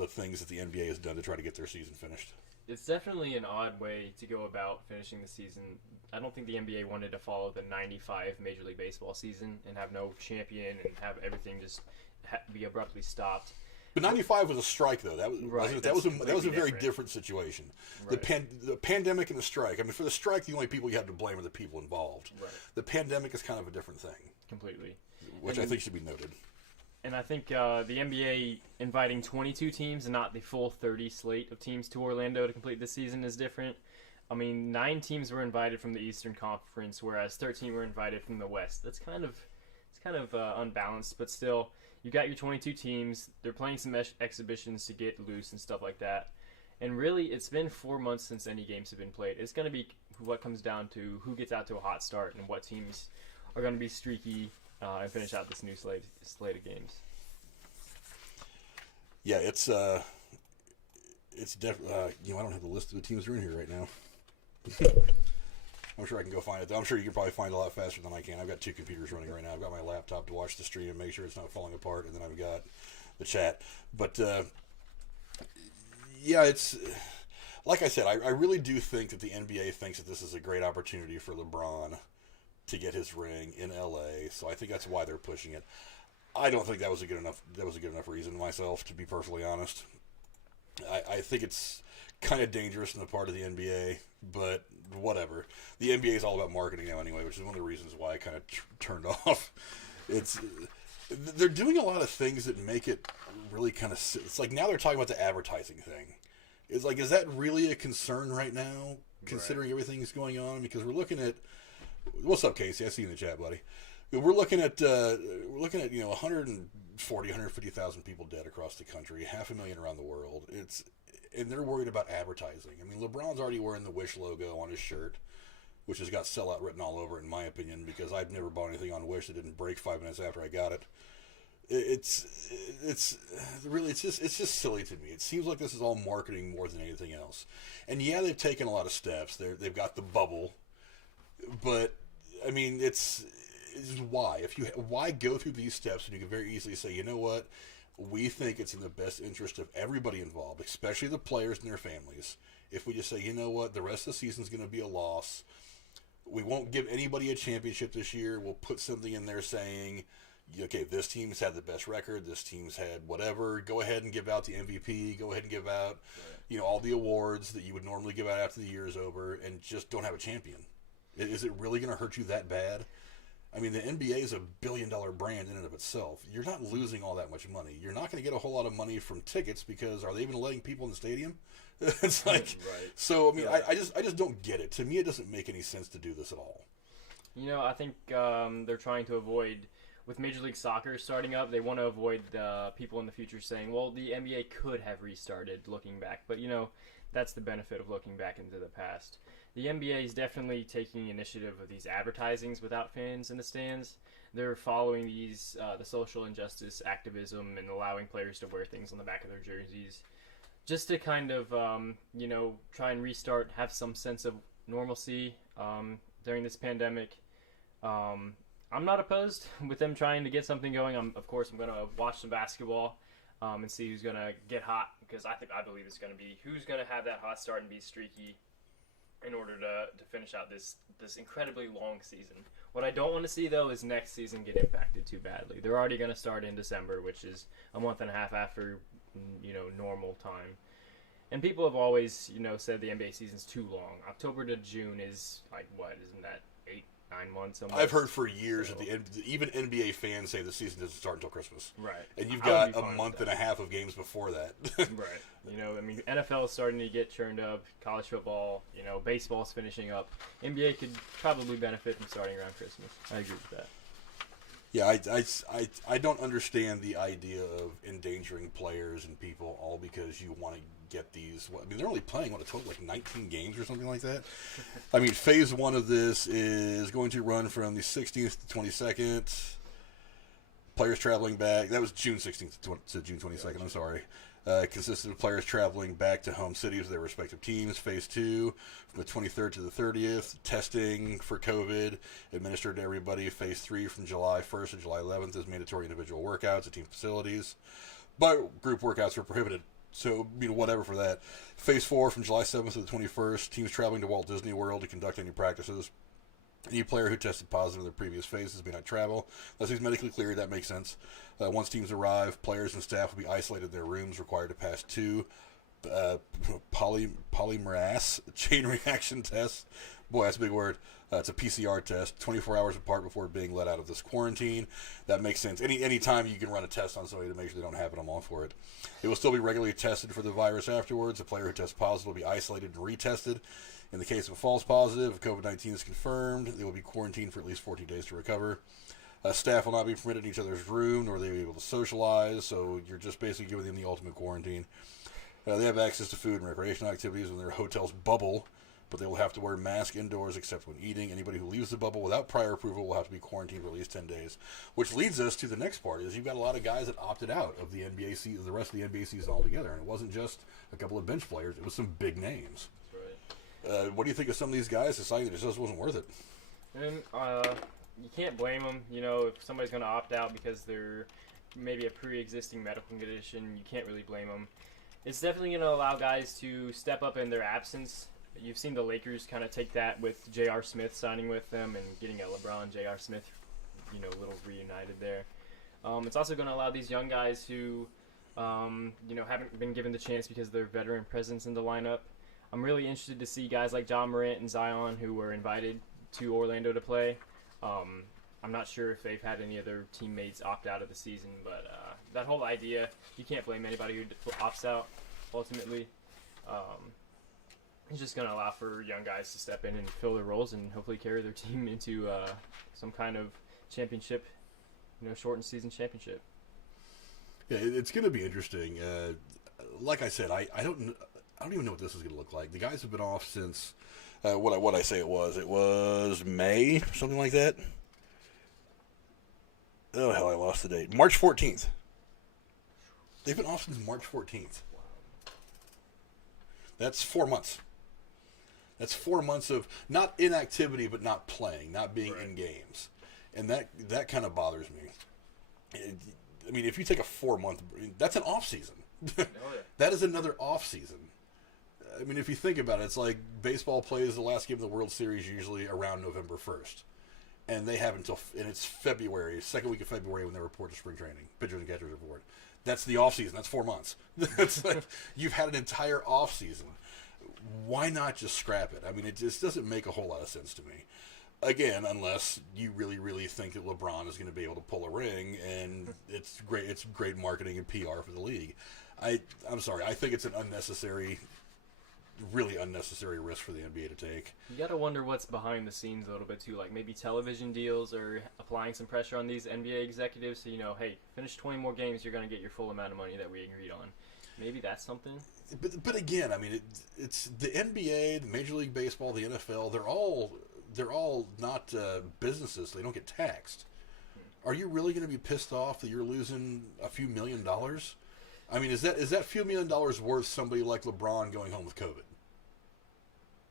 things that the NBA has done to try to get their season finished? It's definitely an odd way to go about finishing the season. I don't think the NBA wanted to follow the 95 Major League Baseball season and have no champion and have everything just be abruptly stopped. But 95 was a strike, though. That was Right, that was a very different. different situation. Right. The pandemic and the strike. I mean, for the strike, the only people you have to blame are the people involved. Right. The pandemic is kind of a different thing, Completely. which I think should be noted. And I think the NBA inviting 22 teams and not the full 30 slate of teams to Orlando to complete the season is different. I mean, 9 teams were invited from the Eastern Conference, whereas 13 were invited from the West. It's kind of unbalanced, but still, you got your 22 teams. They're playing some exhibitions to get loose and stuff like that. And really, it's been 4 months since any games have been played. It's going to be what comes down to who gets out to a hot start and what teams are going to be streaky and finish out this new slate of games. Yeah, it's definitely. I don't have the list of the teams that are in here right now. I'm sure I can go find it. I'm sure you can probably find it a lot faster than I can. I've got 2 computers running right now. I've got my laptop to watch the stream and make sure it's not falling apart, and then I've got the chat. But yeah, it's like I said. I really do think that the NBA thinks that this is a great opportunity for LeBron to get his ring in LA. So I think that's why they're pushing it. I don't think that was a good enough reason myself, to be perfectly honest. I think it's kind of dangerous on the part of the NBA, but whatever. The NBA is all about marketing now anyway, which is one of the reasons why I kind of turned off. They're doing a lot of things that make it really kind of... It's like now they're talking about the advertising thing. It's like, is that really a concern right now, considering everything that's going on? Because we're looking at... What's up, Casey? I see you in the chat, buddy. We're looking at 140, 150,000 people dead across the country, 500,000 around the world. And they're worried about advertising. I mean, LeBron's already wearing the Wish logo on his shirt, which has got sellout written all over it, in my opinion, because I've never bought anything on Wish that didn't break 5 minutes after I got it. It's just silly to me. It seems like this is all marketing more than anything else. And yeah, they've taken a lot of steps. They've got the bubble, but I mean, it's why? Why go through these steps when you can very easily say, you know what? We think it's in the best interest of everybody involved, especially the players and their families. If we just say, you know what, the rest of the season's going to be a loss. We won't give anybody a championship this year. We'll put something in there saying, okay, this team's had the best record. This team's had whatever. Go ahead and give out the MVP. Go ahead and give out, all the awards that you would normally give out after the year is over, and just don't have a champion. Is it really going to hurt you that bad? I mean, the NBA is a billion-dollar brand in and of itself. You're not losing all that much money. You're not going to get a whole lot of money from tickets because are they even letting people in the stadium? It's like, so I mean, I just don't get it. To me, it doesn't make any sense to do this at all. I think they're trying to avoid, with Major League Soccer starting up, they want to avoid people in the future saying, well, the NBA could have restarted looking back. But, that's the benefit of looking back into the past. The NBA is definitely taking initiative of these advertisings without fans in the stands. They're following these the social injustice activism and allowing players to wear things on the back of their jerseys, just to kind of try and restart, have some sense of normalcy during this pandemic. I'm not opposed with them trying to get something going. Of course, I'm going to watch some basketball and see who's going to get hot, because I believe it's going to be who's going to have that hot start and be streaky in order to finish out this incredibly long season. What I don't want to see, though, is next season get impacted too badly. They're already going to start in December, which is a month and a half after, normal time. And people have always, said the NBA season's too long. October to June is, isn't that 8-9 months? Almost? I've heard for years that even NBA fans say the season doesn't start until Christmas. Right. And you've got a month and a half of games before that. Right. NFL is starting to get churned up. College football, baseball's finishing up. NBA could probably benefit from starting around Christmas. I agree with that. Yeah, I don't understand the idea of endangering players and people all because you want to get these. They're only playing, a total 19 games or something like that. Phase 1 of this is going to run from the 16th to 22nd. Players traveling back. That was June 16th to June 22nd. I'm sorry. Consisted of players traveling back to home cities of their respective teams. Phase 2, from the 23rd to the 30th. Testing for COVID administered to everybody. Phase 3, from July 1st to July 11th, is mandatory individual workouts at team facilities. But group workouts are prohibited. So, whatever for that. Phase 4, from July 7th to the 21st. Teams traveling to Walt Disney World to conduct any practices. Any player who tested positive in their previous phases may not travel unless he's medically cleared. That makes sense. Once teams arrive, players and staff will be isolated in their rooms, required to pass 2 polymerase chain reaction tests. Boy, that's a big word. It's a PCR test, 24 hours apart before being let out of this quarantine. That makes sense. Any time you can run a test on somebody to make sure they don't have it, I'm all for it. They will still be regularly tested for the virus afterwards. A player who tests positive will be isolated and retested. In the case of a false positive, if COVID-19 is confirmed, they will be quarantined for at least 14 days to recover. Staff will not be permitted in each other's room, nor will they be able to socialize, so you're just basically giving them the ultimate quarantine. They have access to food and recreational activities when their hotel's bubble, but they will have to wear masks indoors except when eating. Anybody who leaves the bubble without prior approval will have to be quarantined for at least 10 days. Which leads us to the next part, is you've got a lot of guys that opted out of the NBA season, the rest of the NBA season altogether, and it wasn't just a couple of bench players, it was some big names. What do you think of some of these guys deciding that it just wasn't worth it? And you can't blame them. You know, if somebody's going to opt out because they're maybe a pre-existing medical condition, you can't really blame them. It's definitely going to allow guys to step up in their absence. You've seen the Lakers kind of take that with J.R. Smith signing with them and getting a LeBron, J.R. Smith, you know, little reunited there. It's also going to allow these young guys who, you know, haven't been given the chance because of their veteran presence in the lineup. I'm really interested to see guys like John Morant and Zion who were invited to Orlando to play. I'm not sure if they've had any of their teammates opt out of the season, but that whole idea, you can't blame anybody who opts out, ultimately. It's just going to allow for young guys to step in and fill their roles and hopefully carry their team into some kind of championship, you know, shortened season championship. Yeah, it's going to be interesting. Like I said, I don't even know what this is going to look like. The guys have been off since what I say it was. It was May, something like that. Oh hell, I lost the date. March 14th. They've been off since March 14th. That's 4 months. That's 4 months of not inactivity, but not playing, not being in games, and that kind of bothers me. I mean, if you take a 4 month, that's an off season. That is another off season. I mean, if you think about it, it's like baseball plays the last game of the World Series usually around November 1st. And they have until, and it's February, second week of February when they report to spring training, pitchers and catchers report. That's the off season. That's 4 months. It's like you've had an entire off season. Why not just scrap it? I mean, it just doesn't make a whole lot of sense to me. Again, unless you really, really think that LeBron is going to be able to pull a ring, and it's great. It's great marketing and PR for the league. I'm sorry. I think it's an really unnecessary risk for the NBA to take. You got to wonder what's behind the scenes a little bit too, like maybe television deals or applying some pressure on these NBA executives. So, you know, hey, finish 20 more games, you're going to get your full amount of money that we agreed on. Maybe that's something. But again, I mean, it's the NBA, the Major League Baseball, the NFL. They're all not businesses. So they don't get taxed. Are you really going to be pissed off that you're losing a few $1 million? I mean, is that few $1 million worth somebody like LeBron going home with COVID?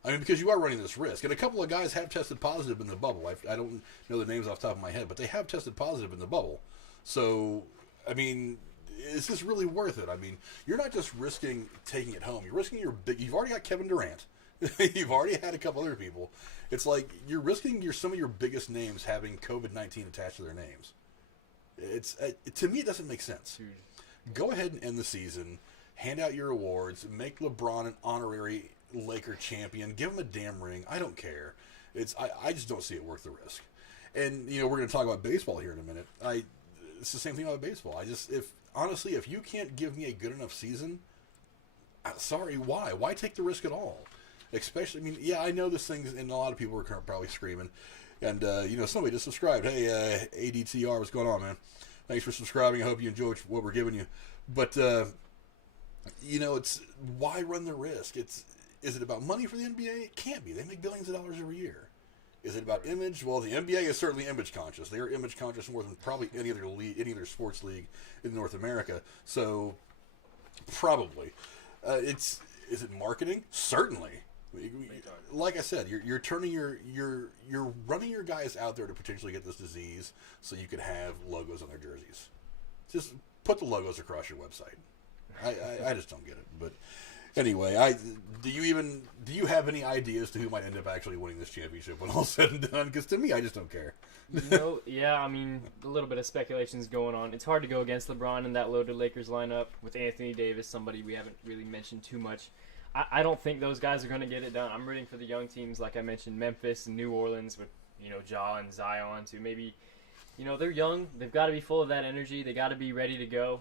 I mean, because you are running this risk. And a couple of guys have tested positive in the bubble. I don't know the names off the top of my head, but they have tested positive in the bubble. So, I mean, is this really worth it? I mean, you're not just risking taking it home. You're risking you've already got Kevin Durant. You've already had a couple other people. It's like you're risking some of your biggest names having COVID-19 attached to their names. To me, it doesn't make sense. Go ahead and end the season, hand out your awards, make LeBron an honorary Laker champion, give him a damn ring. I don't care. I just don't see it worth the risk. And you know, we're going to talk about baseball here in a minute. It's the same thing about baseball. If you can't give me a good enough season, sorry, why? Why take the risk at all? Especially, I mean, yeah, I know this thing, and a lot of people are probably screaming. And you know, somebody just subscribed. Hey, ADTR, what's going on, man? Thanks for subscribing. I hope you enjoyed what we're giving you. But you know, it's why run the risk? Is it about money for the NBA? It can't be. They make billions of dollars every year. Is it about image? Well, the NBA is certainly image conscious. They are image conscious more than probably any other league, any other sports league in North America. So, probably, is it marketing? Certainly. Like I said, you're turning you're running your guys out there to potentially get this disease, so you can have logos on their jerseys. Just put the logos across your website. I just don't get it, but. Anyway, do you have any ideas to who might end up actually winning this championship when all's said and done? Because to me, I just don't care. Yeah, I mean, a little bit of speculation is going on. It's hard to go against LeBron in that loaded Lakers lineup with Anthony Davis, somebody we haven't really mentioned too much. I don't think those guys are going to get it done. I'm rooting for the young teams, like I mentioned, Memphis and New Orleans with, Ja and Zion to maybe, they're young. They've got to be full of that energy. They got to be ready to go.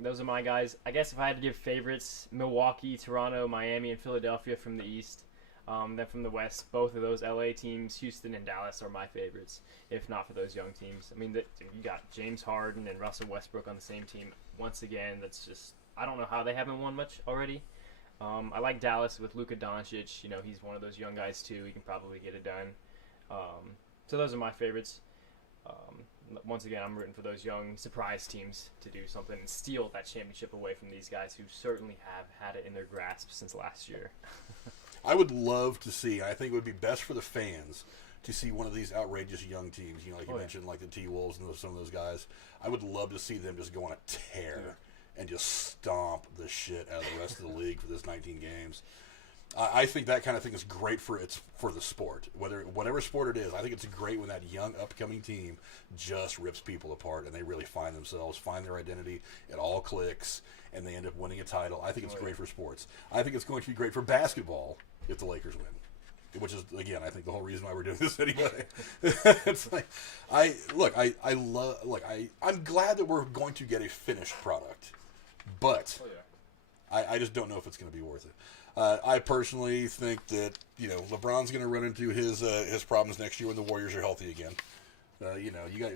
Those are my guys. I guess if I had to give favorites, Milwaukee, Toronto, Miami, and Philadelphia from the East. Then from the West, both of those LA teams, Houston and Dallas, are my favorites, if not for those young teams. I mean, you got James Harden and Russell Westbrook on the same team. Once again, that's just, I don't know how they haven't won much already. I like Dallas with Luka Doncic. He's one of those young guys too. He can probably get it done. So those are my favorites. Once again, I'm rooting for those young surprise teams to do something and steal that championship away from these guys who certainly have had it in their grasp since last year. I would love to see, I think it would be best for the fans to see one of these outrageous young teams, like you mentioned, like the T-Wolves and some of those guys. I would love to see them just go on a tear and just stomp the shit out of the rest of the league for this 19 games. I think that kind of thing is great for the sport, whatever sport it is. I think it's great when that young upcoming team just rips people apart and they really find themselves, find their identity. It all clicks and they end up winning a title. I think it's great for sports. I think it's going to be great for basketball if the Lakers win, which is again I think the whole reason why we're doing this anyway. It's like I'm glad that we're going to get a finished product, but I just don't know if it's going to be worth it. I personally think that LeBron's going to run into his problems next year when the Warriors are healthy again.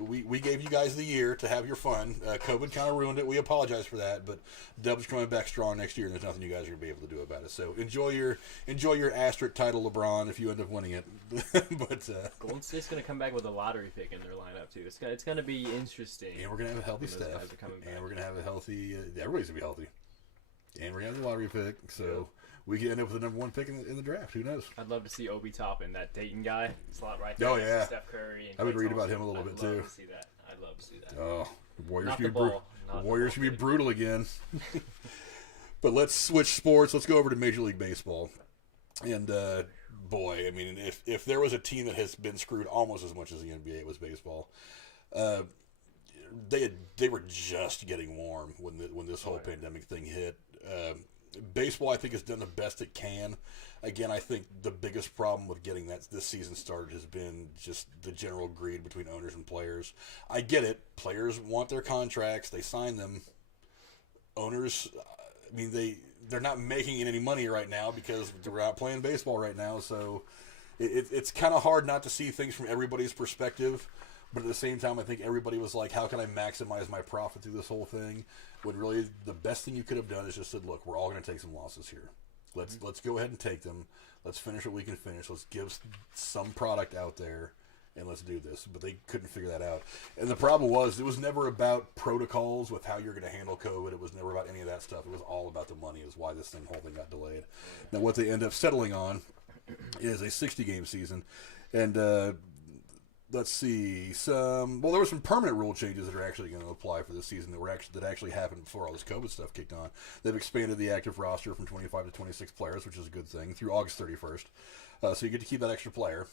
We gave you guys the year to have your fun. COVID kind of ruined it. We apologize for that, but Dub's coming back strong next year, and there's nothing you guys are going to be able to do about it. So enjoy your asterisk title, LeBron, if you end up winning it. But Golden State's going to come back with a lottery pick in their lineup too. It's going to be interesting. And we're going to have a healthy staff, and we're going to have a healthy. Everybody's going to be healthy, and we're going to have the lottery pick. So. We could end up with the number one pick in the draft. Who knows? I'd love to see Obi Toppin, that Dayton guy, slot right there. Oh, yeah. Steph Curry. And I would read about him a little bit, too. I'd love to see that. I'd love to see that. Oh, the Warriors should be Not brutal again. But let's switch sports. Let's go over to Major League Baseball. And, boy, I mean, if there was a team that has been screwed almost as much as the NBA, it was baseball. They were just getting warm when this whole pandemic thing hit. Baseball, I think, has done the best it can. Again, I think the biggest problem with getting this season started has been just the general greed between owners and players. I get it. Players want their contracts. They sign them. Owners, I mean, they're not making any money right now because they're not playing baseball right now. So it's kind of hard not to see things from everybody's perspective. But at the same time, I think everybody was like, how can I maximize my profit through this whole thing? When really the best thing you could have done is just said, look, we're all going to take some losses here. Let's go ahead and take them. Let's finish what we can finish. Let's give some product out there, and let's do this. But they couldn't figure that out. And the problem was, it was never about protocols with how you're going to handle COVID. It was never about any of that stuff. It was all about the money is why this whole thing got delayed. Now, what they end up settling on is a 60-game season. And let's see. There were some permanent rule changes that are actually going to apply for this season that actually happened before all this COVID stuff kicked on. They've expanded the active roster from 25 to 26 players, which is a good thing, through August 31st. So you get to keep that extra player.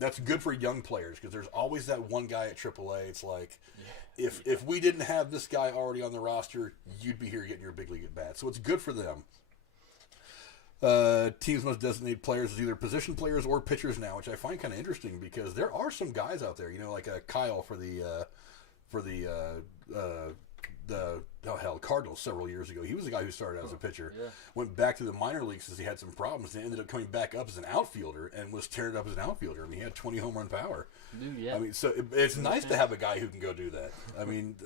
That's good for young players because there's always that one guy at AAA. It's like, if we didn't have this guy already on the roster, you'd be here getting your big league at bat. So it's good for them. Teams must designate players as either position players or pitchers now, which I find kind of interesting because there are some guys out there, like Kyle for the Cardinals several years ago. He was the guy who started out as a pitcher, went back to the minor leagues because he had some problems, and ended up coming back up as an outfielder and was tearing it up as an outfielder. I mean, he had 20 home run power. Dude, yeah. I mean, so it's nice to have a guy who can go do that. I mean,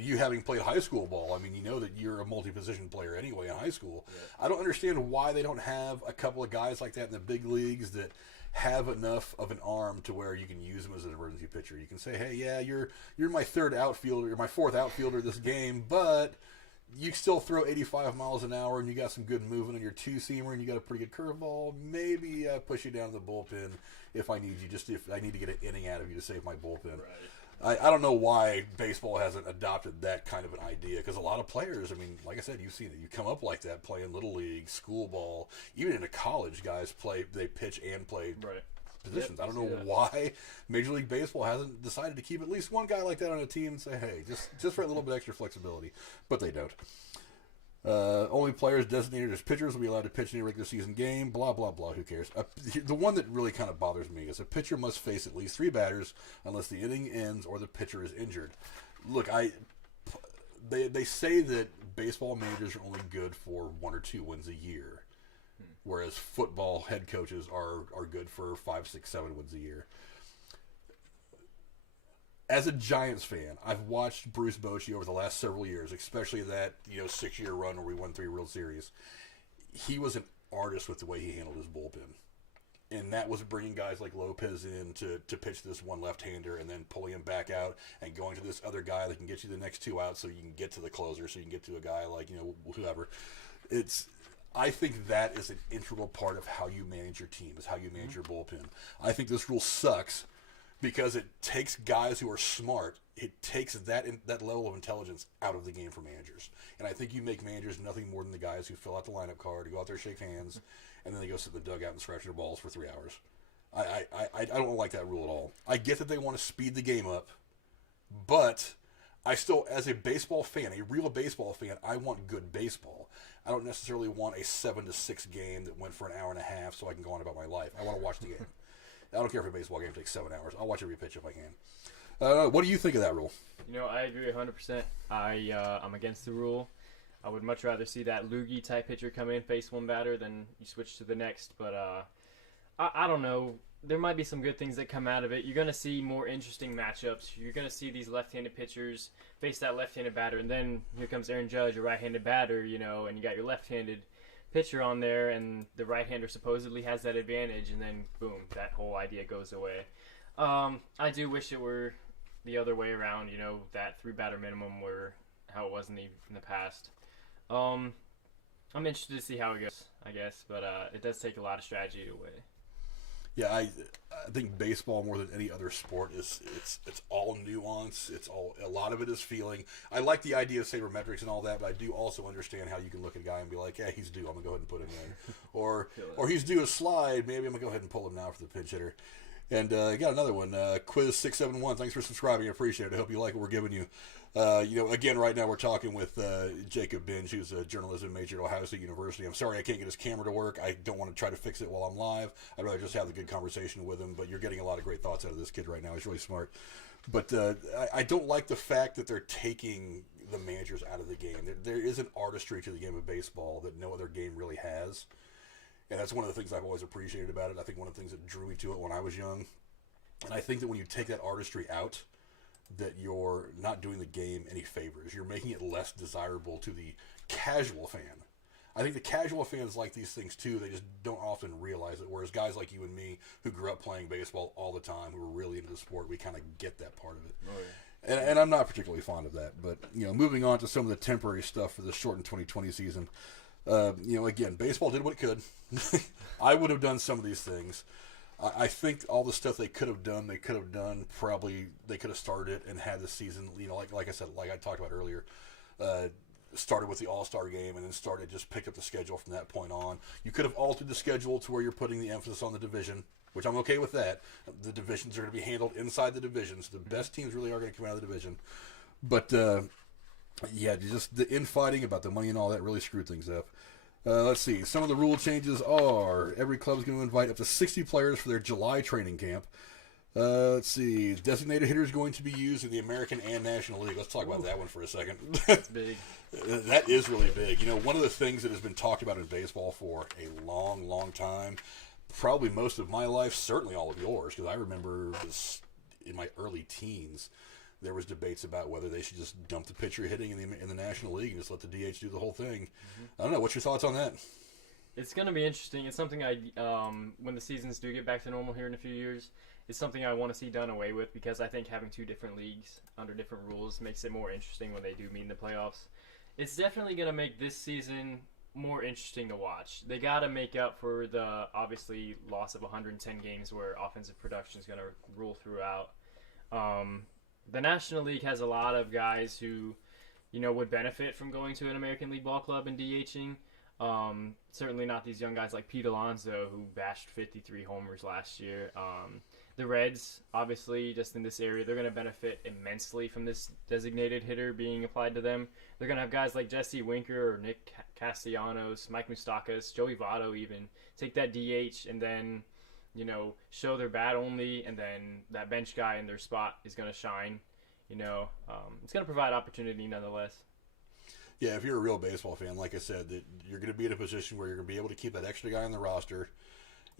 you having played high school ball, I mean, you know that you're a multi-position player anyway in high school. Yeah. I don't understand why they don't have a couple of guys like that in the big leagues that have enough of an arm to where you can use him as an emergency pitcher. You can say, hey, yeah, you're my third outfielder, you're my fourth outfielder this game, but you still throw 85 miles an hour and you got some good movement on your two-seamer and you got a pretty good curveball. Maybe push you down to the bullpen if I need you, just if I need to get an inning out of you to save my bullpen. I don't know why baseball hasn't adopted that kind of an idea, because a lot of players, I mean, like I said, you've seen it. You come up like that playing little league, school ball, even in a college, guys they pitch and play positions. Yep, I don't know why Major League Baseball hasn't decided to keep at least one guy like that on a team and say, hey, just for a little bit extra flexibility. But they don't. Only players designated as pitchers will be allowed to pitch in a regular season game. Blah, blah, blah. Who cares? The one that really kind of bothers me is a pitcher must face at least 3 batters unless the inning ends or the pitcher is injured. Look, they say that baseball managers are only good for 1 or 2 wins a year, whereas football head coaches are good for 5, 6, 7 wins a year. As a Giants fan, I've watched Bruce Bochy over the last several years, especially that 6-year run where we won 3 World Series. He was an artist with the way he handled his bullpen, and that was bringing guys like Lopez in to pitch this one left-hander, and then pulling him back out and going to this other guy that can get you the next 2 outs, so you can get to the closer, so you can get to a guy like whoever. I think that is an integral part of how you manage your team, is how you manage your bullpen. I think this rule sucks, because it takes guys who are smart. It takes that level of intelligence out of the game for managers. And I think you make managers nothing more than the guys who fill out the lineup card, who go out there, shake hands, and then they go sit in the dugout and scratch their balls for 3 hours. I don't like that rule at all. I get that they want to speed the game up, but I still, as a baseball fan, a real baseball fan, I want good baseball. I don't necessarily want a 7-6 game that went for an hour and a half so I can go on about my life. I want to watch the game. I don't care if a baseball game takes 7 hours. I'll watch every pitch if I can. What do you think of that rule? I agree 100%. I'm against the rule. I would much rather see that loogie type pitcher come in, face one batter, than you switch to the next. But I don't know. There might be some good things that come out of it. You're going to see more interesting matchups. You're going to see these left-handed pitchers face that left-handed batter, and then here comes Aaron Judge, a right-handed batter, and you got your left-handed pitcher on there, and the right-hander supposedly has that advantage, and then boom, that whole idea goes away. I do wish it were the other way around, that 3-batter minimum were how it was in the past. I'm interested to see how it goes, I guess, but it does take a lot of strategy away. Yeah, I think baseball, more than any other sport, it's all nuance. A lot of it is feeling. I like the idea of sabermetrics and all that, but I do also understand how you can look at a guy and be like, hey, he's due, I'm gonna go ahead and put him in, or he's due a slide, maybe I'm gonna go ahead and pull him now for the pinch hitter. And got another one, Quiz671. Thanks for subscribing. I appreciate it. I hope you like what we're giving you. Again, right now we're talking with Jacob Benge, who's a journalism major at Ohio State University. I'm sorry I can't get his camera to work. I don't want to try to fix it while I'm live. I'd rather just have a good conversation with him. But you're getting a lot of great thoughts out of this kid right now. He's really smart. But I don't like the fact that they're taking the managers out of the game. There is an artistry to the game of baseball that no other game really has. And that's one of the things I've always appreciated about it. I think one of the things that drew me to it when I was young. And I think that when you take that artistry out, that you're not doing the game any favors. You're making it less desirable to the casual fan. I think the casual fans like these things too. They just don't often realize it. Whereas guys like you and me, who grew up playing baseball all the time, who were really into the sport, we kind of get that part of it. Oh, yeah. And I'm not particularly fond of that. But moving on to some of the temporary stuff for the shortened 2020 season. Again, baseball did what it could. I would have done some of these things. I think all the stuff they could have done. Probably they could have started it and had the season, like I said, like I talked about earlier, started with the All-Star game and then just pick up the schedule from that point on. You could have altered the schedule to where you're putting the emphasis on the division, which I'm okay with that. The divisions are going to be handled inside the divisions. The best teams really are going to come out of the division. But, just the infighting about the money and all that really screwed things up. Let's see. Some of the rule changes are every club is going to invite up to 60 players for their July training camp. Let's see. Designated hitters going to be used in the American and National League. Let's talk about that one for a second. That's big. That is really big. One of the things that has been talked about in baseball for a long, long time, probably most of my life, certainly all of yours, because I remember in my early teens, there was debates about whether they should just dump the pitcher hitting in the National League and just let the DH do the whole thing. Mm-hmm. I don't know. What's your thoughts on that? It's going to be interesting. It's something when the seasons do get back to normal here in a few years, it's something I want to see done away with, because I think having 2 different leagues under different rules makes it more interesting when they do meet in the playoffs. It's definitely going to make this season more interesting to watch. They got to make up for the, obviously, loss of 110 games where offensive production is going to rule throughout. The National League has a lot of guys who, would benefit from going to an American League ball club and DHing. Certainly not these young guys like Pete Alonso, who bashed 53 homers last year. The Reds, obviously, just in this area, they're going to benefit immensely from this designated hitter being applied to them. They're going to have guys like Jesse Winker or Nick Castellanos, Mike Moustakas, Joey Votto even, take that DH and then, show their bat only, and then that bench guy in their spot is going to shine. It's going to provide opportunity nonetheless. Yeah, if you're a real baseball fan, like I said, that you're going to be in a position where you're going to be able to keep that extra guy on the roster.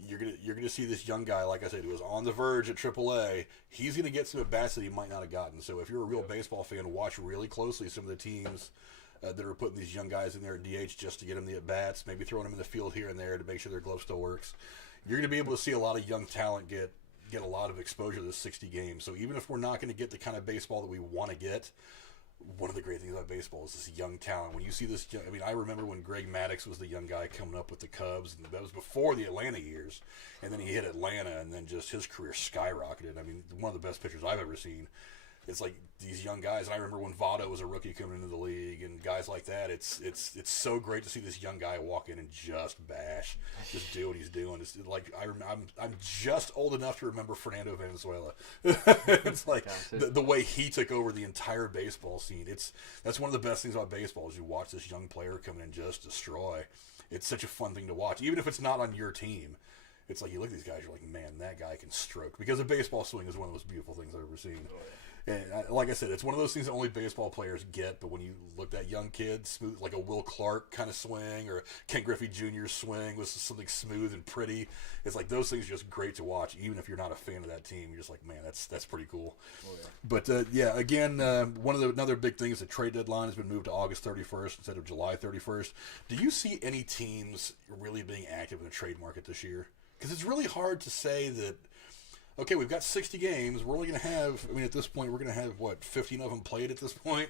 You're gonna see this young guy, like I said, who was on the verge at AAA. He's gonna get some at bats that he might not have gotten. So if you're a real baseball fan, watch really closely some of the teams that are putting these young guys in there at DH just to get them the at bats. Maybe throwing them in the field here and there to make sure their glove still works. You're gonna be able to see a lot of young talent get a lot of exposure to this 60 games. So even if we're not going to get the kind of baseball that we want to get, one of the great things about baseball is this young talent. When you see this, I remember when Greg Maddux was the young guy coming up with the Cubs, and that was before the Atlanta years, and then he hit Atlanta, and then just his career skyrocketed. I mean, one of the best pitchers I've ever seen. It's like these young guys, and I remember when Votto was a rookie coming into the league, and guys like that. It's so great to see this young guy walk in and just bash, just do what he's doing. It's like I'm just old enough to remember Fernando Valenzuela. It's like the way he took over the entire baseball scene. That's one of the best things about baseball is you watch this young player come in and just destroy. It's such a fun thing to watch, even if it's not on your team. It's like you look at these guys, you're like, man, that guy can stroke, because a baseball swing is one of the most beautiful things I've ever seen. And like I said, it's one of those things that only baseball players get, but when you look at young kids, smooth, like a Will Clark kind of swing, or Ken Griffey Jr.'s swing was something smooth and pretty, it's like those things are just great to watch, even if you're not a fan of that team. You're just like, man, that's pretty cool. Oh, yeah. But, again, another big thing is the trade deadline has been moved to August 31st instead of July 31st. Do you see any teams really being active in the trade market this year? Because it's really hard to say that, okay, we've got 60 games. We're only going to have, at this point, we're going to have, 15 of them played at this point.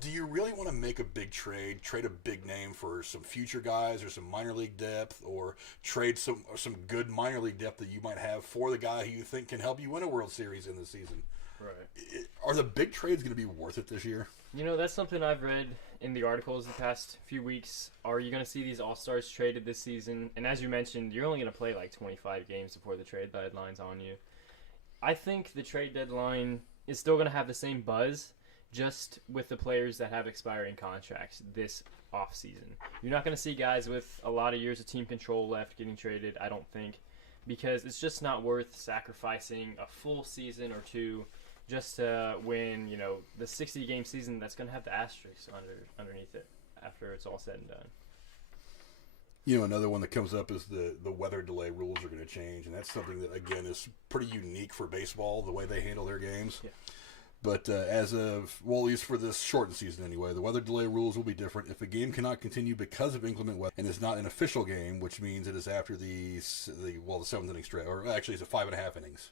Do you really want to make a big trade a big name for some future guys or some minor league depth, or trade some good minor league depth that you might have for the guy who you think can help you win a World Series in the season? Right. Are the big trades going to be worth it this year? That's something I've read in the articles the past few weeks. Are you going to see these All-Stars traded this season? And as you mentioned, you're only going to play like 25 games before the trade deadline's on you. I think the trade deadline is still going to have the same buzz, just with the players that have expiring contracts this offseason. You're not going to see guys with a lot of years of team control left getting traded, I don't think, because it's just not worth sacrificing a full season or two just to win, the 60-game season that's going to have the asterisks underneath it after it's all said and done. Another one that comes up is the weather delay rules are going to change, and that's something that, again, is pretty unique for baseball, the way they handle their games. Yeah. But at least for this shortened season anyway, the weather delay rules will be different. If a game cannot continue because of inclement weather and is not an official game, which means it is after the 7th inning stretch, or actually it's a 5.5 innings.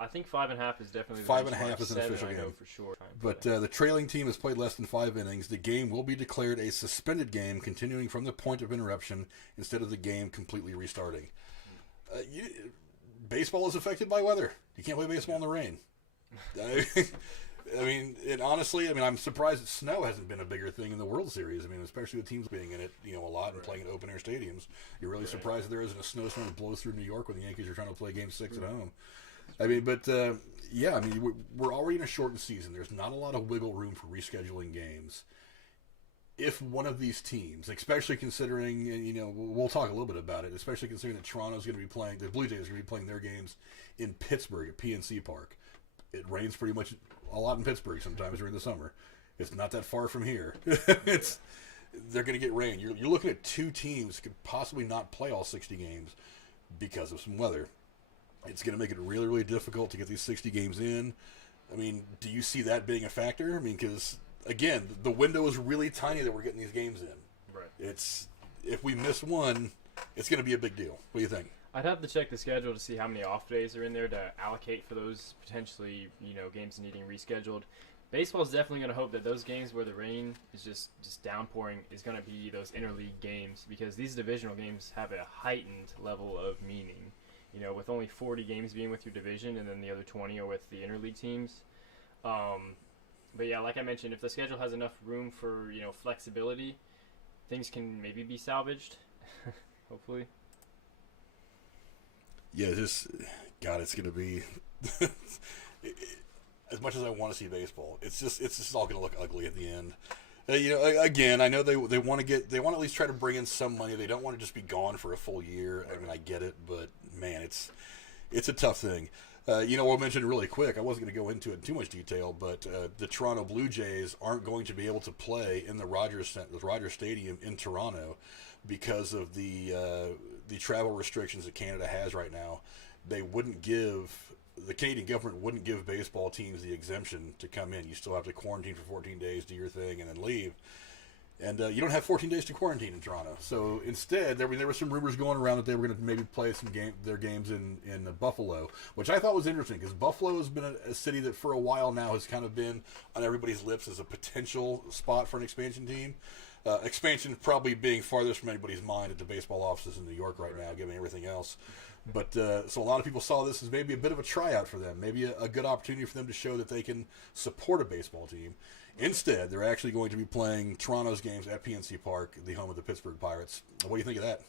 I think 5.5 is definitely the 5.5 is an official game for sure. But the trailing team has played less than 5 innings. The game will be declared a suspended game, continuing from the point of interruption instead of the game completely restarting. Baseball is affected by weather. You can't play baseball in the rain. Honestly, I'm surprised that snow hasn't been a bigger thing in the World Series. Especially with teams being in it, a lot and playing in open air stadiums. You're really surprised that there isn't a snowstorm that blows through New York when the Yankees are trying to play Game 6 at home. We're already in a shortened season. There's not a lot of wiggle room for rescheduling games. If one of these teams, especially considering, we'll talk a little bit about it, especially considering that Toronto's going to be playing, the Blue Jays are going to be playing their games in Pittsburgh at PNC Park. It rains pretty much a lot in Pittsburgh sometimes during the summer. It's not that far from here. They're going to get rain. You're looking at two teams that could possibly not play all 60 games because of some weather. It's going to make it really, really difficult to get these 60 games in. Do you see that being a factor? Because, again, the window is really tiny that we're getting these games in. Right. If we miss one, it's going to be a big deal. What do you think? I'd have to check the schedule to see how many off days are in there to allocate for those potentially, games needing rescheduled. Baseball's definitely going to hope that those games where the rain is just downpouring is going to be those interleague games, because these divisional games have a heightened level of meaning. With only 40 games being with your division and then the other 20 are with the interleague teams. But yeah, like I mentioned, if the schedule has enough room for flexibility, things can maybe be salvaged. Hopefully. Yeah, God, it's gonna be as much as I want to see baseball. It's just all gonna look ugly at the end. Again, I know they want to at least try to bring in some money. They don't want to just be gone for a full year. I mean, I get it, but man, it's a tough thing. We'll mention really quick. I wasn't going to go into it in too much detail, but the Toronto Blue Jays aren't going to be able to play in the Rogers Stadium in Toronto because of the travel restrictions that Canada has right now. The Canadian government wouldn't give baseball teams the exemption to come in. You still have to quarantine for 14 days, do your thing, and then leave. And you don't have 14 days to quarantine in Toronto. So instead, there were some rumors going around that they were going to maybe play their games in Buffalo, which I thought was interesting because Buffalo has been a city that for a while now has kind of been on everybody's lips as a potential spot for an expansion team. Expansion probably being farthest from anybody's mind at the baseball offices in New York right now, given everything else. But so a lot of people saw this as maybe a bit of a tryout for them, maybe a good opportunity for them to show that they can support a baseball team. Instead, they're actually going to be playing Toronto's games at PNC Park, the home of the Pittsburgh Pirates. What do you think of that?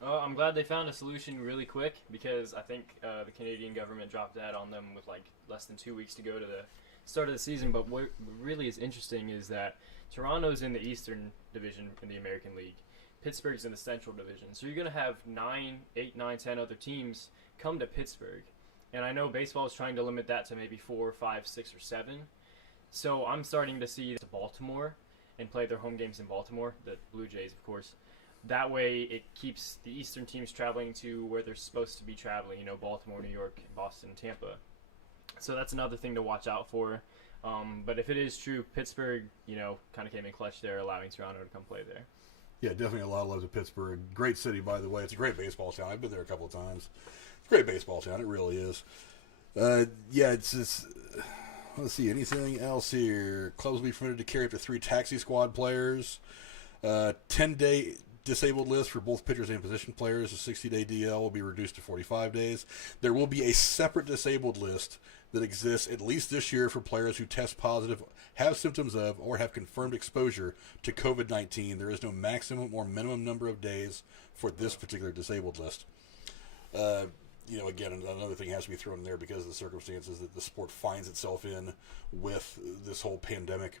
I'm glad they found a solution really quick because I think the Canadian government dropped that on them with like less than 2 weeks to go to the start of the season. But what really is interesting is that Toronto's in the Eastern Division in the American League. Pittsburgh's in the Central Division. So you're going to have 8, 9, 10 other teams come to Pittsburgh. And I know baseball is trying to limit that to maybe 4, 5, 6, or 7. So I'm starting to see to Baltimore and play their home games in Baltimore, the Blue Jays, of course. That way it keeps the Eastern teams traveling to where they're supposed to be traveling, Baltimore, New York, Boston, Tampa. So that's another thing to watch out for. But if it is true, Pittsburgh, kind of came in clutch there, allowing Toronto to come play there. Yeah, definitely a lot of love to Pittsburgh. Great city, by the way. It's a great baseball town. I've been there a couple of times. It's a great baseball town. It really is. It's let's see, anything else here? Clubs will be permitted to carry up to 3 taxi squad players. 10-day disabled list for both pitchers and position players. A 60-day DL will be reduced to 45 days. There will be a separate disabled list that exists at least this year for players who test positive, have symptoms of, or have confirmed exposure to COVID-19. There is no maximum or minimum number of days for this particular disabled list. Again, another thing has to be thrown in there because of the circumstances that the sport finds itself in with this whole pandemic.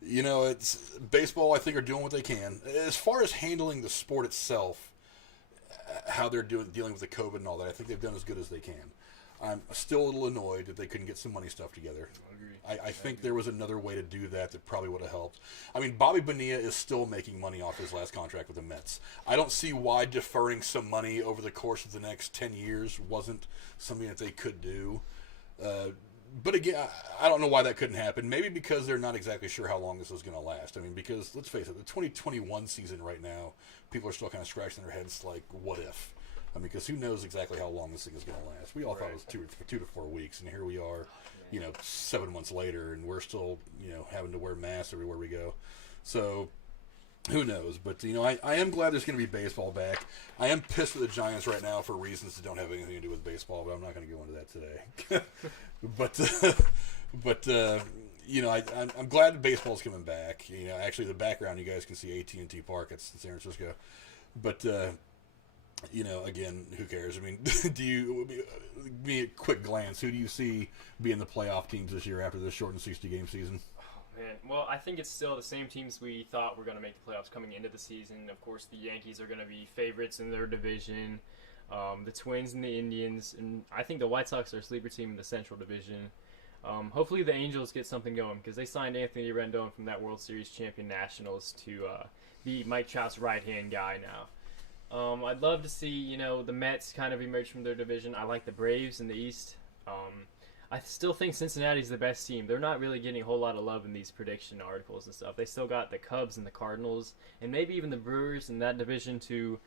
It's baseball, I think, are doing what they can. As far as handling the sport itself, how they're dealing with the COVID and all that, I think they've done as good as they can. I'm still a little annoyed that they couldn't get some money stuff together. I think there was another way to do that probably would have helped. I mean, Bobby Bonilla is still making money off his last contract with the Mets. I don't see why deferring some money over the course of the next 10 years wasn't something that they could do. But again, I don't know why that couldn't happen. Maybe because they're not exactly sure how long this is going to last. I mean, because let's face it, the 2021 season right now, people are still kind of scratching their heads like, what if? I mean, because who knows exactly how long this thing is going to last? We all thought it was 2 to 4 weeks, and here we are, 7 months later, and we're still, having to wear masks everywhere we go. So, who knows? But, I am glad there's going to be baseball back. I am pissed at the Giants right now for reasons that don't have anything to do with baseball, but I'm not going to go into that today. I'm glad that baseball's coming back. Actually, the background, you guys can see AT&T Park. It's in San Francisco. But, again, who cares? I mean, a quick glance, who do you see being the playoff teams this year after this shortened 60-game season? Oh, man. Well, I think it's still the same teams we thought were going to make the playoffs coming into the season. Of course, the Yankees are going to be favorites in their division. The Twins and the Indians, and I think the White Sox are a sleeper team in the Central Division. Hopefully the Angels get something going because they signed Anthony Rendon from that World Series champion Nationals to be Mike Trout's right-hand guy now. I'd love to see, the Mets kind of emerge from their division. I like the Braves in the East. I still think Cincinnati's the best team. They're not really getting a whole lot of love in these prediction articles and stuff. They still got the Cubs and the Cardinals, and maybe even the Brewers in that division to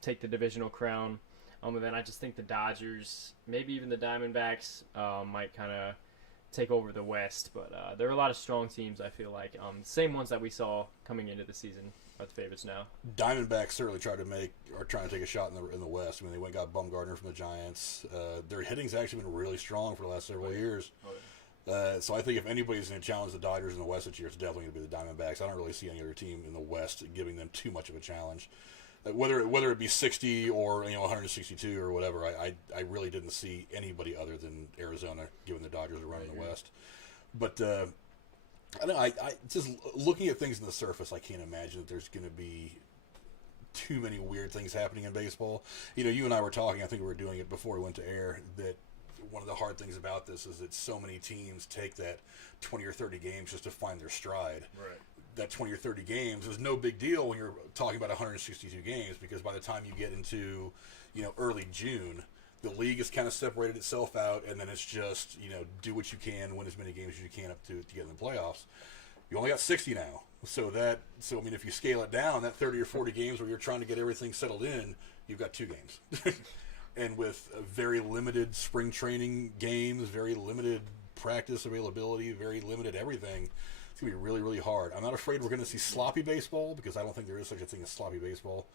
take the divisional crown. And then I just think the Dodgers, maybe even the Diamondbacks, might kind of take over the West. But there are a lot of strong teams, I feel like. Same ones that we saw coming into the season are the favorites now. Diamondbacks certainly trying to take a shot in the West. I mean, they went and got Bumgarner from the Giants. Their hitting's actually been really strong for the last several years. So I think if anybody's going to challenge the Dodgers in the West this year, it's definitely going to be the Diamondbacks. I don't really see any other team in the West giving them too much of a challenge. Whether it be 60 or 162 or whatever, I really didn't see anybody other than Arizona giving the Dodgers a run in the West. But I don't know. I just looking at things on the surface, I can't imagine that there's going to be too many weird things happening in baseball. You and I were talking. I think we were doing it before we went to air. That one of the hard things about this is that so many teams take that 20 or 30 games just to find their stride. Right. That 20 or 30 games is no big deal when you're talking about 162 games, because by the time you get into early June, the league has kind of separated itself out, and then it's just do what you can, win as many games as you can up to get in the playoffs. You only got 60 now, so I mean, if you scale it down, that 30 or 40 games where you're trying to get everything settled in, you've got 2 games. And with very limited spring training games, very limited practice availability, very limited everything, it's going to be really, really hard. I'm not afraid we're going to see sloppy baseball, because I don't think there is such a thing as sloppy baseball.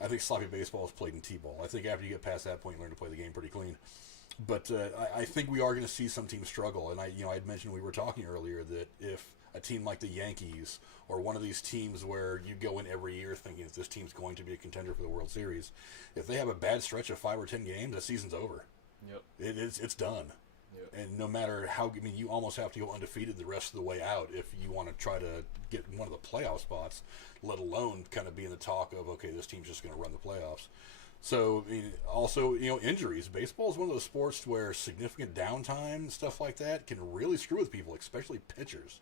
I think sloppy baseball is played in T-ball. I think after you get past that point, you learn to play the game pretty clean. But I think we are going to see some teams struggle. And I'd mentioned, we were talking earlier, that if a team like the Yankees or one of these teams where you go in every year thinking that this team's going to be a contender for the World Series, if they have a bad stretch of 5 or 10 games, the season's over. Yep. It's done. Yep. And no matter how, you almost have to go undefeated the rest of the way out if you want to try to get one of the playoff spots, let alone kind of be in the talk of, okay, this team's just going to run the playoffs. So, also, injuries. Baseball is one of those sports where significant downtime, stuff like that, can really screw with people, especially pitchers.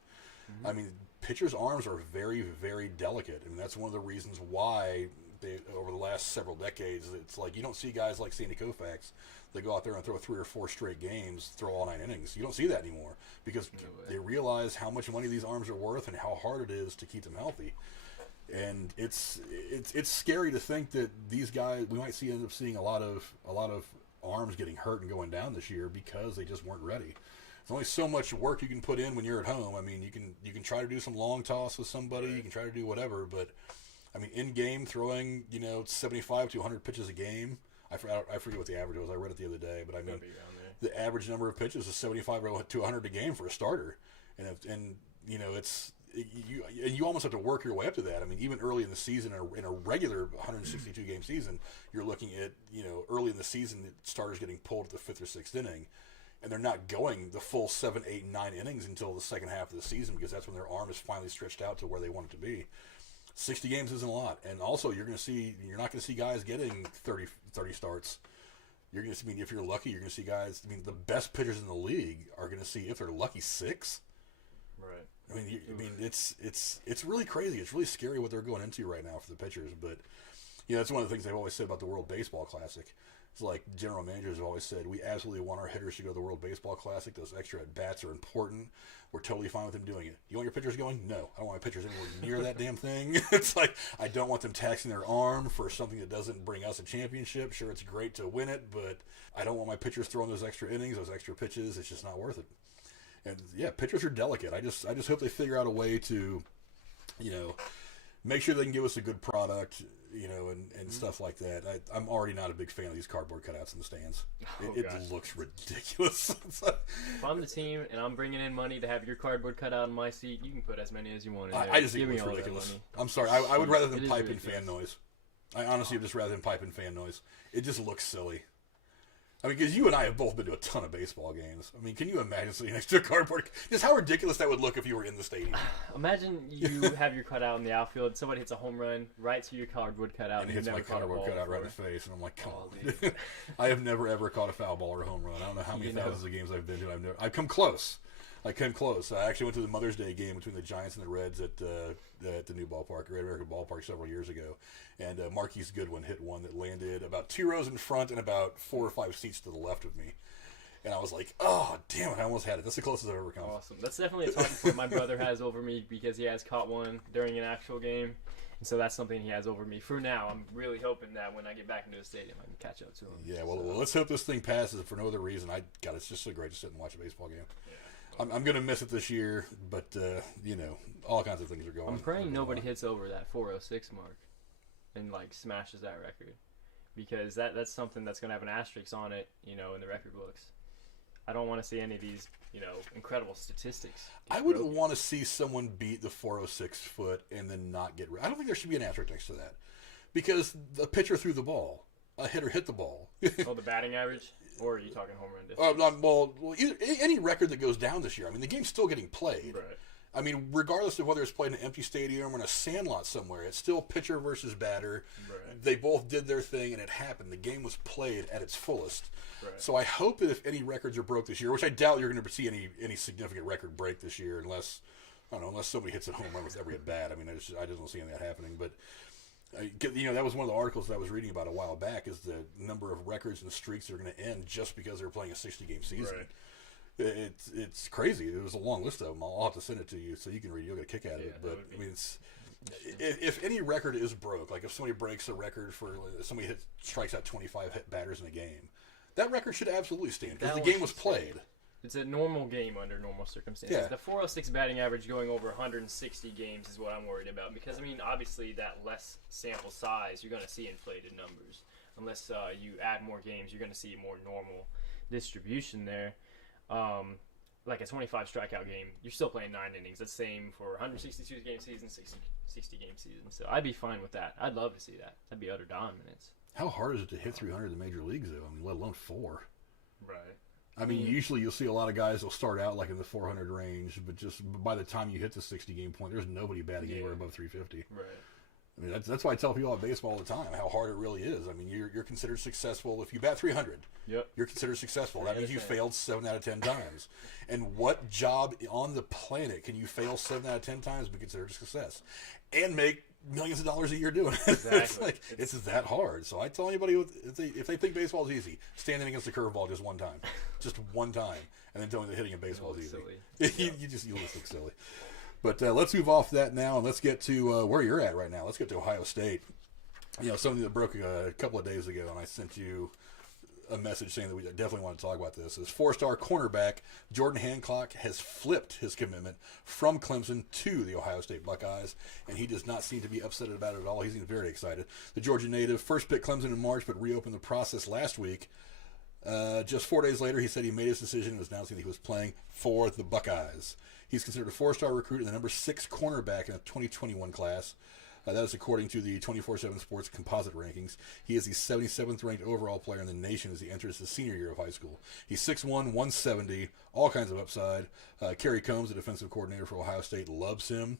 Mm-hmm. I mean, pitchers' arms are very, very delicate. I mean, that's one of the reasons why over the last several decades, it's like you don't see guys like Sandy Koufax that go out there and throw 3 or 4 straight games, throw all 9 innings. You don't see that anymore, because they realize how much money these arms are worth and how hard it is to keep them healthy. And it's scary to think that these guys, we might end up seeing a lot of arms getting hurt and going down this year because they just weren't ready. There's only so much work you can put in when you're at home. I mean, you can try to do some long toss with somebody, you can try to do whatever, but I mean, in game throwing, 75 to 100 pitches a game. I forget what the average was. I read it the other day, but I mean, the average number of pitches is 75 to 100 a game for a starter, and you almost have to work your way up to that. I mean, even early in the season, in a regular 162 game season, you're looking at early in the season, the starters getting pulled at the 5th or 6th inning, and they're not going the full 7, 8, 9 innings until the second half of the season, because that's when their arm is finally stretched out to where they want it to be. 60 games isn't a lot, and also you're not going to see guys getting 30 starts. You're going to, if you're lucky, you're going to see guys. The best pitchers in the league are going to see, if they're lucky, 6. Right. It's really crazy. It's really scary what they're going into right now for the pitchers. But that's one of the things they've always said about the World Baseball Classic. It's like general managers have always said, we absolutely want our hitters to go to the World Baseball Classic. Those extra at bats are important. We're totally fine with them doing it. You want your pitchers going? No, I don't want my pitchers anywhere near that damn thing. It's like, I don't want them taxing their arm for something that doesn't bring us a championship. Sure, it's great to win it, but I don't want my pitchers throwing those extra innings, those extra pitches. It's just not worth it. And yeah, pitchers are delicate. I just hope they figure out a way to, make sure they can give us a good product, and stuff like that. I'm already not a big fan of these cardboard cutouts in the stands. It looks ridiculous. If I'm the team and I'm bringing in money to have your cardboard cutout in my seat, you can put as many as you want in there. I just think it's ridiculous. I'm sorry. I would rather than pipe in fan noise. I honestly would just rather than pipe in fan noise. It just looks silly. I mean, because you and I have both been to a ton of baseball games. I mean, can you imagine sitting next to a cardboard? Just how ridiculous that would look if you were in the stadium. Imagine you have your cutout in the outfield. Somebody hits a home run right to your cardboard cutout. And it hits my cardboard cutout right in the face. And I'm like, come on. I have never, ever caught a foul ball or a home run. I don't know how many thousands of games I've been to. I've come close. I actually went to the Mother's Day game between the Giants and the Reds at the new ballpark, Red American Ballpark, several years ago. And Marquise Goodwin hit one that landed about 2 rows in front and about 4 or 5 seats to the left of me. And I was like, oh, damn it, I almost had it. That's the closest I've ever come. Awesome. That's definitely a talking point my brother has over me, because he has caught one during an actual game. And so that's something he has over me for now. I'm really hoping that when I get back into the stadium, I can catch up to him. Yeah, well, let's hope this thing passes for no other reason. It's just so great to sit and watch a baseball game. I'm going to miss it this year, but, all kinds of things are going on. I'm praying nobody hits over that 406 mark and, smashes that record. Because that's something that's going to have an asterisk on it, in the record books. I don't want to see any of these, incredible statistics. I wouldn't want to see someone beat the 406 foot and then not get... I don't think there should be an asterisk next to that. Because the pitcher threw the ball. A hitter hit the ball. Oh, the batting average? Or are you talking home run distance? Well, any record that goes down this year. I mean, the game's still getting played. Right. I mean, regardless of whether it's played in an empty stadium or in a sandlot somewhere, it's still pitcher versus batter. Right. They both did their thing, and it happened. The game was played at its fullest. Right. So I hope that if any records are broke this year, which I doubt you're going to see any significant record break this year, unless somebody hits a home run with every at bat. I mean, I just don't see any of that happening. But that was one of the articles that I was reading about a while back. Is the number of records and streaks that are going to end just because they're playing a 60-game season. Right. It's crazy. There was a long list of them. I'll have to send it to you so you can read it. You'll get a kick out of it. But I mean, if any record is broke, like if somebody breaks a record for somebody strikes out 25 hit batters in a game, that record should absolutely stand because the game was played. It's a normal game under normal circumstances. Yeah. The 406 batting average going over 160 games is what I'm worried about because, I mean, obviously that less sample size, you're going to see inflated numbers. Unless you add more games, you're going to see more normal distribution there. Like a 25 strikeout game, you're still playing 9 innings. That's the same for 162 game season, 60 game season. So I'd be fine with that. I'd love to see that. That'd be utter dominance. How hard is it to hit 300 in the major leagues, though? I mean, let alone 4. Right. I mean, usually you'll see a lot of guys will start out like in the 400 range, but just by the time you hit the 60 game point, there's nobody batting anywhere above 350. Right. I mean, that's why I tell people about baseball all the time how hard it really is. I mean, you're considered successful if you bat 300. Yep. You're considered successful. That means you failed 7 out of 10 times. And what job on the planet can you fail 7 out of 10 times and be considered a success and make millions of dollars a year doing it? Exactly. it's that hard. So I tell anybody if they think baseball is easy, standing against the curveball just one time, and then telling them that hitting a baseball is easy. you just look silly. But let's move off that now, and let's get to where you're at right now. Let's get to Ohio State. Something that broke a couple of days ago, and I sent you a message saying that we definitely want to talk about this. Is 4-star cornerback Jordan Hancock has flipped his commitment from Clemson to the Ohio State Buckeyes, and he does not seem to be upset about it at all. He seems very excited. The Georgia native first picked Clemson in March, but reopened the process last week. Just 4 days later, he said he made his decision and was announcing that he was playing for the Buckeyes. He's considered a 4-star recruit and the number 6 cornerback in the 2021 class. That is according to the 24/7 Sports composite rankings. He is the 77th ranked overall player in the nation as he enters his senior year of high school. He's 6'1", 170, all kinds of upside. Kerry Combs, the defensive coordinator for Ohio State, loves him.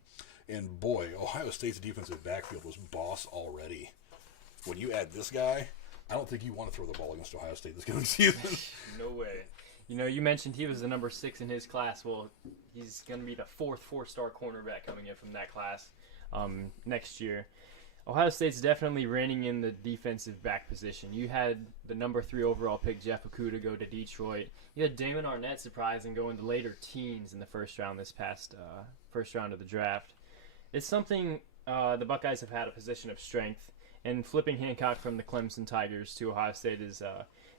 And boy, Ohio State's defensive backfield was boss already. When you add this guy, I don't think you want to throw the ball against Ohio State this coming season. No way. You mentioned he was the number 6 in his class. Well, he's going to be the 4th 4-star cornerback coming in from that class next year. Ohio State's definitely reining in the defensive back position. You had the number 3 overall pick, Jeff Okudah, go to Detroit. You had Damon Arnett surprise and go into later teens in the first round this past first round of the draft. It's something the Buckeyes have had a position of strength, and flipping Hancock from the Clemson Tigers to Ohio State is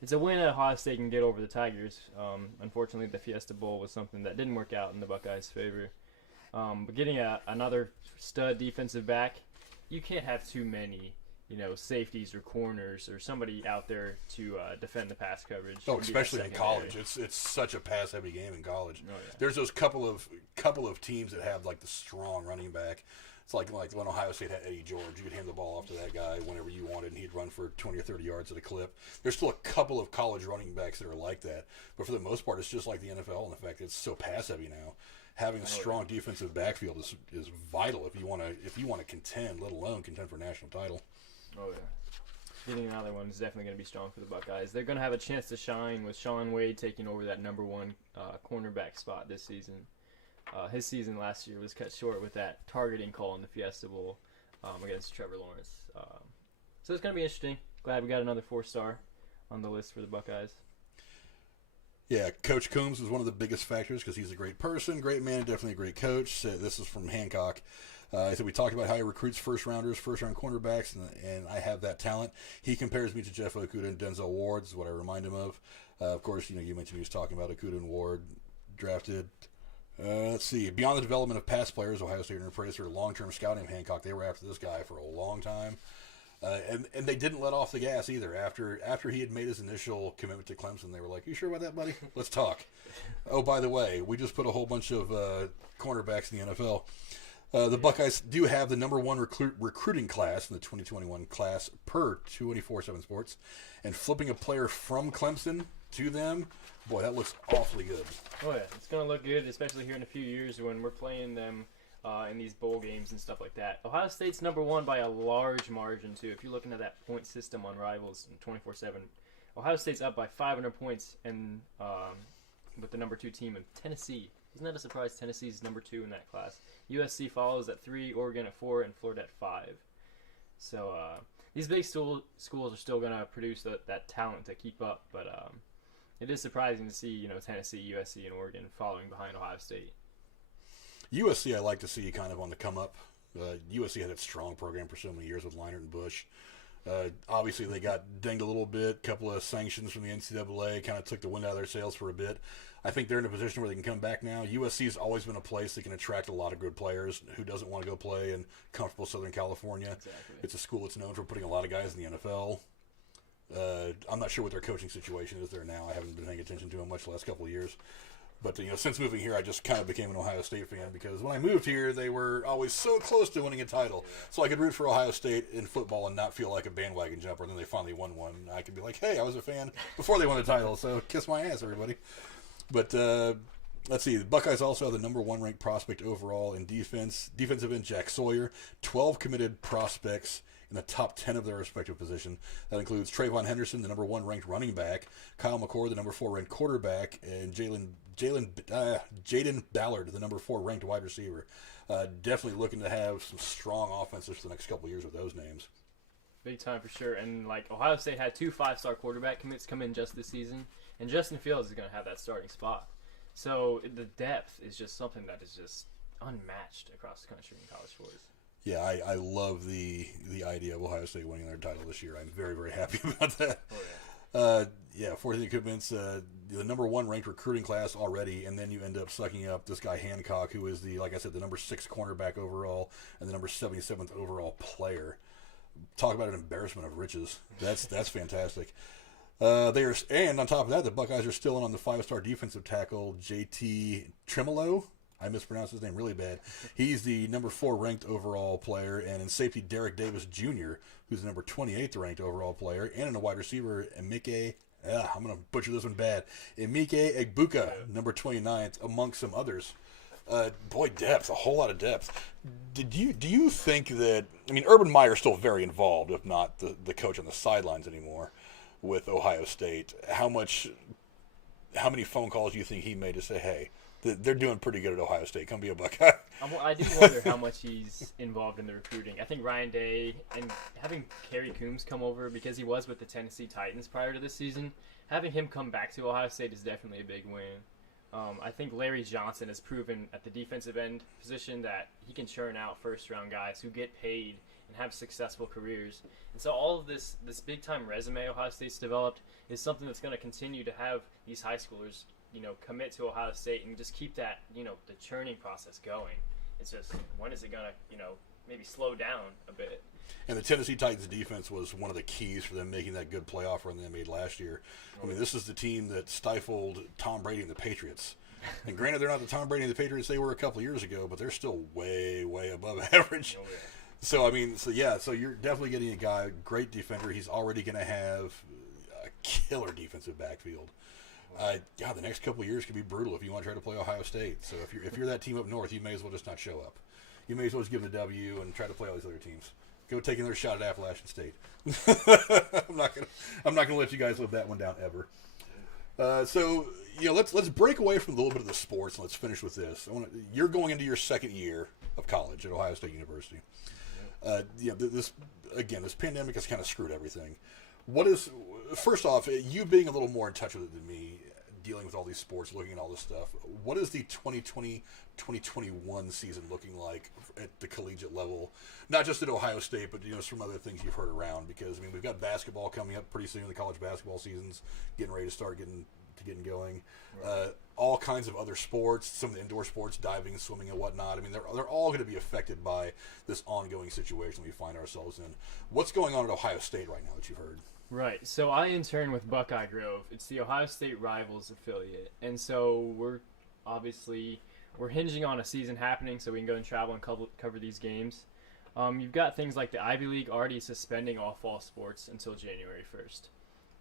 it's a win that Ohio State can get over the Tigers. Unfortunately, the Fiesta Bowl was something that didn't work out in the Buckeyes' favor. But getting another stud defensive back, you can't have too many, safeties or corners or somebody out there to defend the pass coverage. Oh, especially in college, it's such a pass-heavy game in college. Oh, yeah. There's those couple of teams that have like the strong running back. It's like when Ohio State had Eddie George, you could hand the ball off to that guy whenever you wanted, and he'd run for 20 or 30 yards at a clip. There's still a couple of college running backs that are like that, but for the most part, it's just like the NFL in the fact that it's so pass-heavy now. Having a strong defensive backfield is vital if you want to contend, let alone contend for a national title. Oh yeah, getting another one is definitely going to be strong for the Buckeyes. They're going to have a chance to shine with Shaun Wade taking over that number 1 cornerback spot this season. His season last year was cut short with that targeting call in the Fiesta Bowl against Trevor Lawrence. So it's going to be interesting. Glad we got another 4-star on the list for the Buckeyes. Yeah, Coach Combs was one of the biggest factors because he's a great person, great man, definitely a great coach. This is from Hancock. He said, we talked about how he recruits first-round cornerbacks, and I have that talent. He compares me to Jeff Okudah and Denzel Ward, is what I remind him of. Of course, you mentioned he was talking about Okudah and Ward, drafted Let's see. Beyond the development of past players, Ohio State praised their long-term scouting of Hancock. They were after this guy for a long time. And they didn't let off the gas either. After he had made his initial commitment to Clemson, they were like, "You sure about that, buddy? Let's talk." Oh, by the way, we just put a whole bunch of cornerbacks in the NFL. The Buckeyes do have the number one recruiting class in the 2021 class per 24/7 Sports. And flipping a player from Clemson to them, boy, that looks awfully good. Oh, yeah. It's going to look good, especially here in a few years when we're playing them in these bowl games and stuff like that. Ohio State's number one by a large margin, too. If you're looking at that point system on Rivals in 24/7, Ohio State's up by 500 points and with the number 2 team in Tennessee. Isn't that a surprise? Tennessee's number 2 in that class. USC follows at 3, Oregon at 4, and Florida at 5. So these big schools are still going to produce that talent to keep up, but it is surprising to see Tennessee, USC, and Oregon following behind Ohio State. USC I like to see kind of on the come up. USC had a strong program for so many years with Leinart and Bush. Obviously, they got dinged a little bit. A couple of sanctions from the NCAA kind of took the wind out of their sails for a bit. I think they're in a position where they can come back now. USC's always been a place that can attract a lot of good players. Who doesn't want to go play in comfortable Southern California? Exactly. It's a school that's known for putting a lot of guys in the NFL. I'm not sure what their coaching situation is there now. I haven't been paying attention to them much the last couple of years. But, since moving here, I just kind of became an Ohio State fan because when I moved here, they were always so close to winning a title. So I could root for Ohio State in football and not feel like a bandwagon jumper. And then they finally won one. I could be like, hey, I was a fan before they won the title, so kiss my ass, everybody. But let's see. The Buckeyes also have the number 1 ranked prospect overall in defense. Defensive end Jack Sawyer, 12 committed prospects in the top 10 of their respective position. That includes Trayvon Henderson, the number 1 ranked running back, Kyle McCord, the number 4 ranked quarterback, and Jaden Ballard, the number 4 ranked wide receiver. Definitely looking to have some strong offenses for the next couple of years with those names. Big time for sure. And Ohio State had 2 5-star quarterback commits come in just this season, and Justin Fields is going to have that starting spot. So the depth is just something that is just unmatched across the country in college sports. Yeah, I love the idea of Ohio State winning their title this year. I'm very, very happy about that. Oh, yeah. 14 commitments, the number 1 ranked recruiting class already, and then you end up sucking up this guy Hancock, who is the number 6 cornerback overall and the number 77th overall player. Talk about an embarrassment of riches. That's fantastic. And on top of that, the Buckeyes are still in on the 5-star defensive tackle JT Tremolo. I mispronounced his name really bad. He's the number 4 ranked overall player, and in safety, Derek Davis Jr., who's the number 28th ranked overall player, and in a wide receiver, I'm going to butcher this one bad, Emike Egbuka, number 29th, amongst some others. Boy, depth, a whole lot of depth. Do you think that, Urban Meyer's still very involved, if not the coach on the sidelines anymore with Ohio State. How many phone calls do you think he made to say, hey, they're doing pretty good at Ohio State, come be a Buckeye? I do wonder how much he's involved in the recruiting. I think Ryan Day and having Kerry Coombs come over because he was with the Tennessee Titans prior to this season, having him come back to Ohio State is definitely a big win. I think Larry Johnson has proven at the defensive end position that he can churn out first-round guys who get paid and have successful careers. And so all of this big-time resume Ohio State's developed is something that's going to continue to have these high schoolers commit to Ohio State and just keep that, the churning process going. It's just, when is it going to, maybe slow down a bit? And the Tennessee Titans defense was one of the keys for them making that good playoff run they made last year. This is the team that stifled Tom Brady and the Patriots. And granted, they're not the Tom Brady and the Patriots they were a couple of years ago, but they're still way, way above average. Oh, yeah. So you're definitely getting a guy, great defender. He's already going to have a killer defensive backfield. The next couple of years could be brutal if you want to try to play Ohio State. So if you're that team up north, you may as well just not show up. You may as well just give them the W and try to play all these other teams. Go take another shot at Appalachian State. I'm not gonna let you guys live that one down ever. Let's break away from a little bit of the sports and let's finish with this. You're going into your second year of college at Ohio State University. This pandemic has kind of screwed everything. First off, you being a little more in touch with it than me, dealing with all these sports, looking at all this stuff, what is the 2020-2021 season looking like at the collegiate level? Not just at Ohio State, but some other things you've heard around. Because we've got basketball coming up pretty soon. The college basketball season's getting ready to start getting going. Right. all kinds of other sports, some of the indoor sports, diving, swimming, and whatnot. I mean, they're all going to be affected by this ongoing situation we find ourselves in. What's going on at Ohio State right now that you've heard? Right. So I intern with Buckeye Grove. It's the Ohio State Rivals affiliate. And so we're hinging on a season happening so we can go and travel and cover these games. You've got things like the Ivy League already suspending all fall sports until January 1st.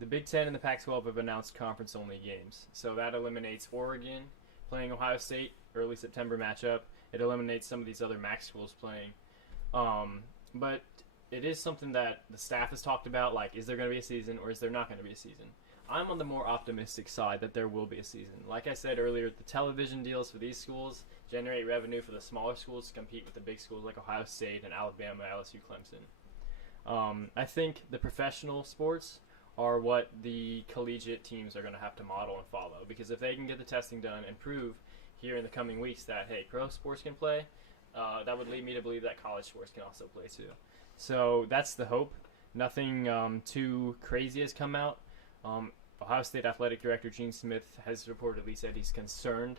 The Big Ten and the Pac-12 have announced conference-only games. So that eliminates Oregon playing Ohio State, early September matchup. It eliminates some of these other MAC schools playing. But it is something that the staff has talked about, like, is there going to be a season or is there not going to be a season? I'm on the more optimistic side that there will be a season. Like I said earlier, the television deals for these schools generate revenue for the smaller schools to compete with the big schools like Ohio State and Alabama, LSU, Clemson. I think the professional sports are what the collegiate teams are going to have to model and follow, because if they can get the testing done and prove here in the coming weeks that, hey, pro sports can play, that would lead me to believe that college sports can also play too. So that's the hope. Nothing too crazy has come out. Ohio State Athletic Director Gene Smith has reportedly said he's concerned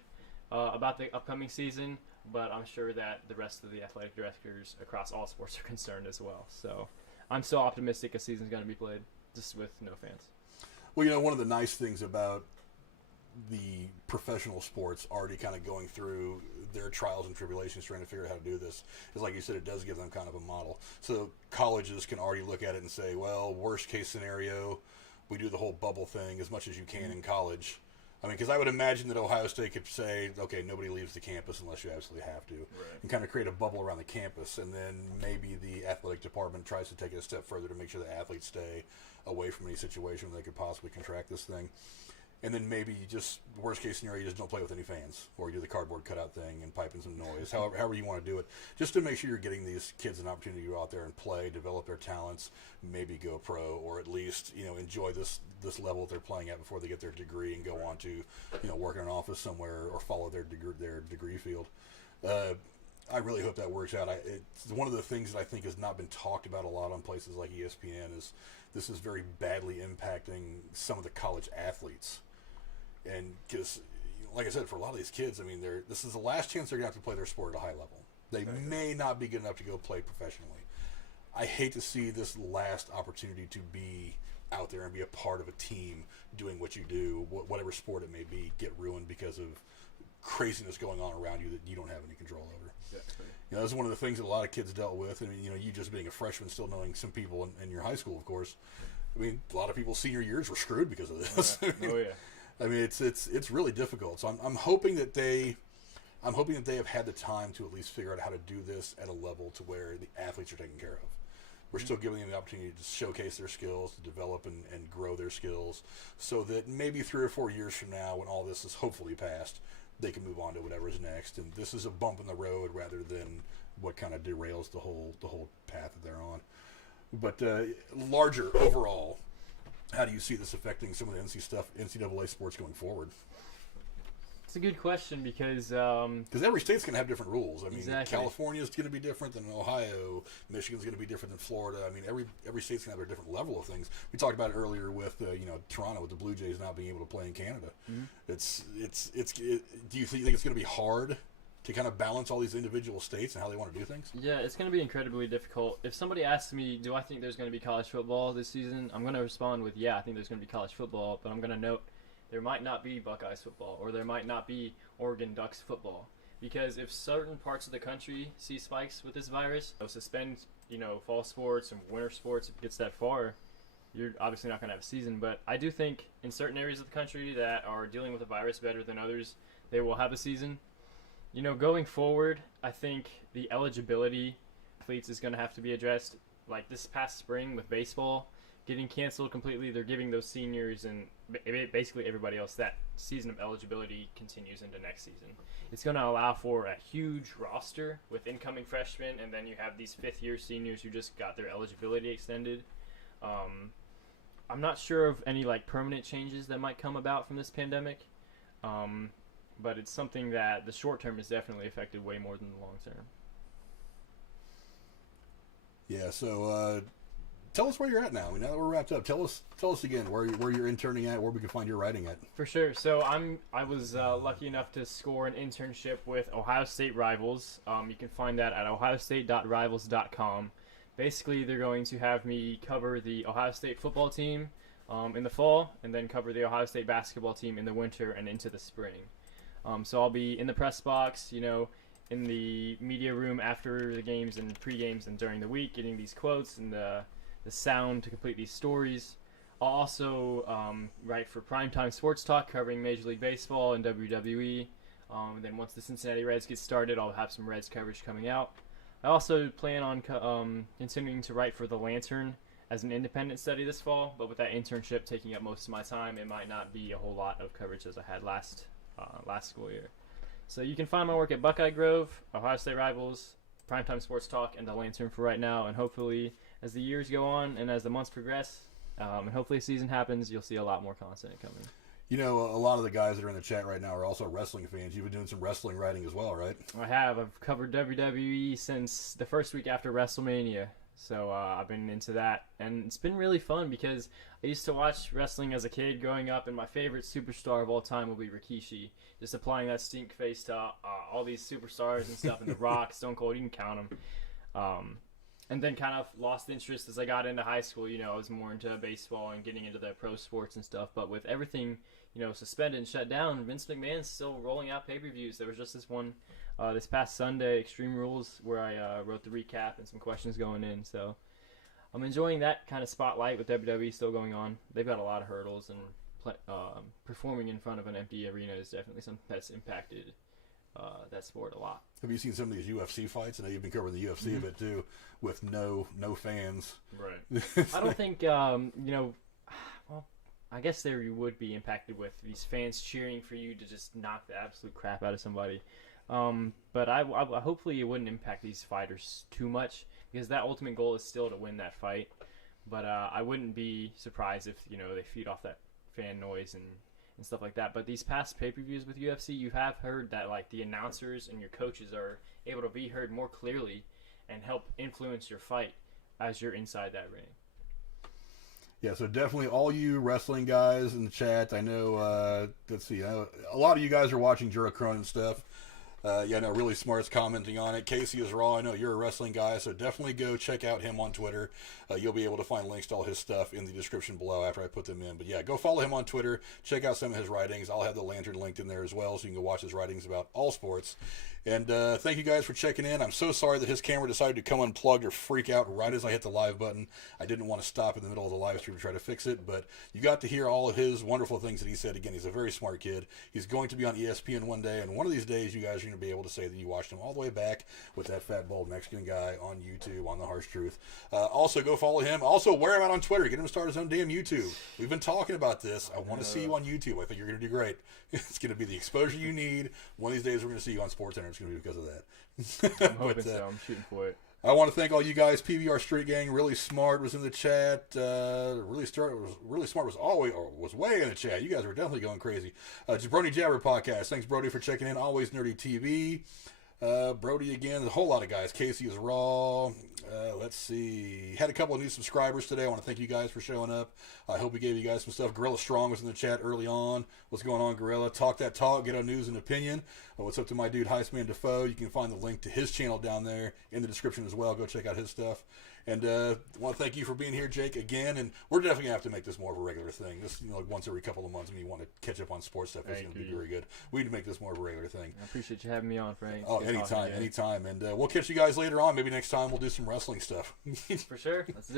about the upcoming season, but I'm sure that the rest of the athletic directors across all sports are concerned as well. So I'm so optimistic a season's going to be played, just with no fans. Well, you know, one of the nice things about the professional sports already kind of going through their trials and tribulations trying to figure out how to do this is, like you said, it does give them kind of a model. So colleges can already look at it and say, well, worst case scenario, we do the whole bubble thing as much as you can in college. I mean, because I would imagine that Ohio State could say, okay, nobody leaves the campus unless you absolutely have to, right, and kind of create a bubble around the campus. And then maybe the athletic department tries to take it a step further to make sure the athletes stay away from any situation where they could possibly contract this thing. And then maybe just worst case scenario, you just don't play with any fans, or you do the cardboard cutout thing and pipe in some noise, however you want to do it, just to make sure you're getting these kids an opportunity to go out there and play, develop their talents, maybe go pro, or at least, you know, enjoy this level that they're playing at before they get their degree and go on to, you know, work in an office somewhere or follow their degree field. I really hope that works out. It's one of the things that I think has not been talked about a lot on places like ESPN is this is very badly impacting some of the college athletes. And because, like I said, for a lot of these kids, I mean, this is the last chance they're going to have to play their sport at a high level. They may not be good enough to go play professionally. I hate to see this last opportunity to be out there and be a part of a team doing what you do, whatever sport it may be, get ruined because of craziness going on around you that you don't have any control over. Yeah, you know, that's one of the things that a lot of kids dealt with. And, you know, you just being a freshman, still knowing some people in your high school, of course. I mean, a lot of people's senior years were screwed because of this. Oh, yeah. I mean, it's really difficult. So I'm hoping that they have had the time to at least figure out how to do this at a level to where the athletes are taken care of. We're still giving them the opportunity to showcase their skills, to develop and grow their skills, so that maybe 3 or 4 years from now, when all this is hopefully passed, they can move on to whatever's next. And this is a bump in the road rather than what kind of derails the whole path that they're on. But larger overall, how do you see this affecting some of the NCAA sports going forward? It's a good question because every state's going to have different rules. I mean, exactly. California's going to be different than Ohio. Michigan's going to be different than Florida. I mean, every state's going to have a different level of things. We talked about it earlier with Toronto, with the Blue Jays not being able to play in Canada. Mm-hmm. Do you think it's going to be hard to kind of balance all these individual states and how they want to do things? Yeah, it's going to be incredibly difficult. If somebody asks me, do I think there's going to be college football this season, I'm going to respond with, yeah, I think there's going to be college football, but I'm going to note there might not be Buckeyes football, or there might not be Oregon Ducks football. Because if certain parts of the country see spikes with this virus, suspend, fall sports and winter sports if it gets that far, you're obviously not going to have a season. But I do think in certain areas of the country that are dealing with the virus better than others, they will have a season. Going forward, I think the eligibility athletes is going to have to be addressed. Like this past spring with baseball getting canceled completely, they're giving those seniors and basically everybody else that season of eligibility continues into next season. It's going to allow for a huge roster with incoming freshmen, and then you have these fifth-year seniors who just got their eligibility extended. I'm not sure of any permanent changes that might come about from this pandemic. But it's something that the short term is definitely affected way more than the long term. Yeah, so tell us where you're at now. I mean, now that we're wrapped up, tell us again where you're interning at, where we can find your writing at. For sure. So I was lucky enough to score an internship with Ohio State Rivals. You can find that at ohiostate.rivals.com. Basically, they're going to have me cover the Ohio State football team in the fall, and then cover the Ohio State basketball team in the winter and into the spring. So I'll be in the press box, in the media room after the games and pre-games and during the week, getting these quotes and the sound to complete these stories. I'll also write for Primetime Sports Talk, covering Major League Baseball and WWE. And then once the Cincinnati Reds get started, I'll have some Reds coverage coming out. I also plan on continuing to write for The Lantern as an independent study this fall, but with that internship taking up most of my time, it might not be a whole lot of coverage as I had last school year. So you can find my work at Buckeye Grove, Ohio State Rivals, Primetime Sports Talk, and The Lantern for right now, and hopefully as the years go on and as the months progress, and hopefully a season happens, you'll see a lot more content coming. A lot of the guys that are in the chat right now are also wrestling fans. You've been doing some wrestling writing as well, right? I have. I've covered WWE since the first week after WrestleMania. So I've been into that. And it's been really fun because I used to watch wrestling as a kid growing up, and my favorite superstar of all time will be Rikishi. Just applying that stink face to all these superstars and stuff, and The Rock, Stone Cold, you can count them. And then kind of lost interest as I got into high school. I was more into baseball and getting into the pro sports and stuff. But with everything, suspended and shut down, Vince McMahon's still rolling out pay-per-views. There was just this one this past Sunday, Extreme Rules, where I wrote the recap and some questions going in. So I'm enjoying that kind of spotlight with WWE still going on. They've got a lot of hurdles, and performing in front of an empty arena is definitely something that's impacted that sport a lot. Have you seen some of these UFC fights? I know you've been covering the UFC a bit too, with no fans. Right. I don't think well, I guess there you would be impacted with these fans cheering for you to just knock the absolute crap out of somebody. But I hopefully it wouldn't impact these fighters too much, because that ultimate goal is still to win that fight. But I wouldn't be surprised if they feed off that fan noise and stuff like that. But these past pay-per-views with UFC, you have heard that the announcers and your coaches are able to be heard more clearly and help influence your fight as you're inside that ring. Yeah, so definitely all you wrestling guys in the chat. I know, let's see, a lot of you guys are watching Jura Cronin stuff. Really smart's commenting on it. Casey is Raw. I know you're a wrestling guy, so definitely go check out him on Twitter. You'll be able to find links to all his stuff in the description below after I put them in. But yeah, go follow him on Twitter. Check out some of his writings. I'll have the Lantern linked in there as well, so you can go watch his writings about all sports. And thank you guys for checking in. I'm so sorry that his camera decided to come unplugged or freak out right as I hit the live button. I didn't want to stop in the middle of the live stream to try to fix it, but you got to hear all of his wonderful things that he said. Again, he's a very smart kid. He's going to be on ESPN one day, and one of these days you guys are going to be able to say that you watched him all the way back with that fat, bald Mexican guy on YouTube on The Harsh Truth. Also, go follow him. Also, wear him out on Twitter. Get him to start his own damn YouTube. We've been talking about this. I want to see you on YouTube. I think you're going to do great. It's going to be the exposure you need. One of these days we're going to see you on SportsCenter. It's going to be because of that. I'm hoping so. I'm shooting for it. I want to thank all you guys. PBR Street Gang, Really Smart was in the chat. Really Smart was way in the chat. You guys were definitely going crazy. Jabroni Jabber Podcast. Thanks, Brody, for checking in. Always Nerdy TV. Brody again. A whole lot of guys. Casey is Raw. Let's see. Had a couple of new subscribers today. I want to thank you guys for showing up. I hope we gave you guys some stuff. Gorilla Strong was in the chat early on. What's going on, Gorilla? Talk that talk. Get our news and opinion. What's up to my dude, Heisman Defoe? You can find the link to his channel down there in the description as well. Go check out his stuff. And I want to thank you for being here, Jake, again. And we're definitely going to have to make this more of a regular thing. This, once every couple of months when you want to catch up on sports stuff, it's going to be very good. We need to make this more of a regular thing. I appreciate you having me on, Frank. Oh, anytime. And we'll catch you guys later on. Maybe next time we'll do some wrestling stuff. For sure. Let's do it.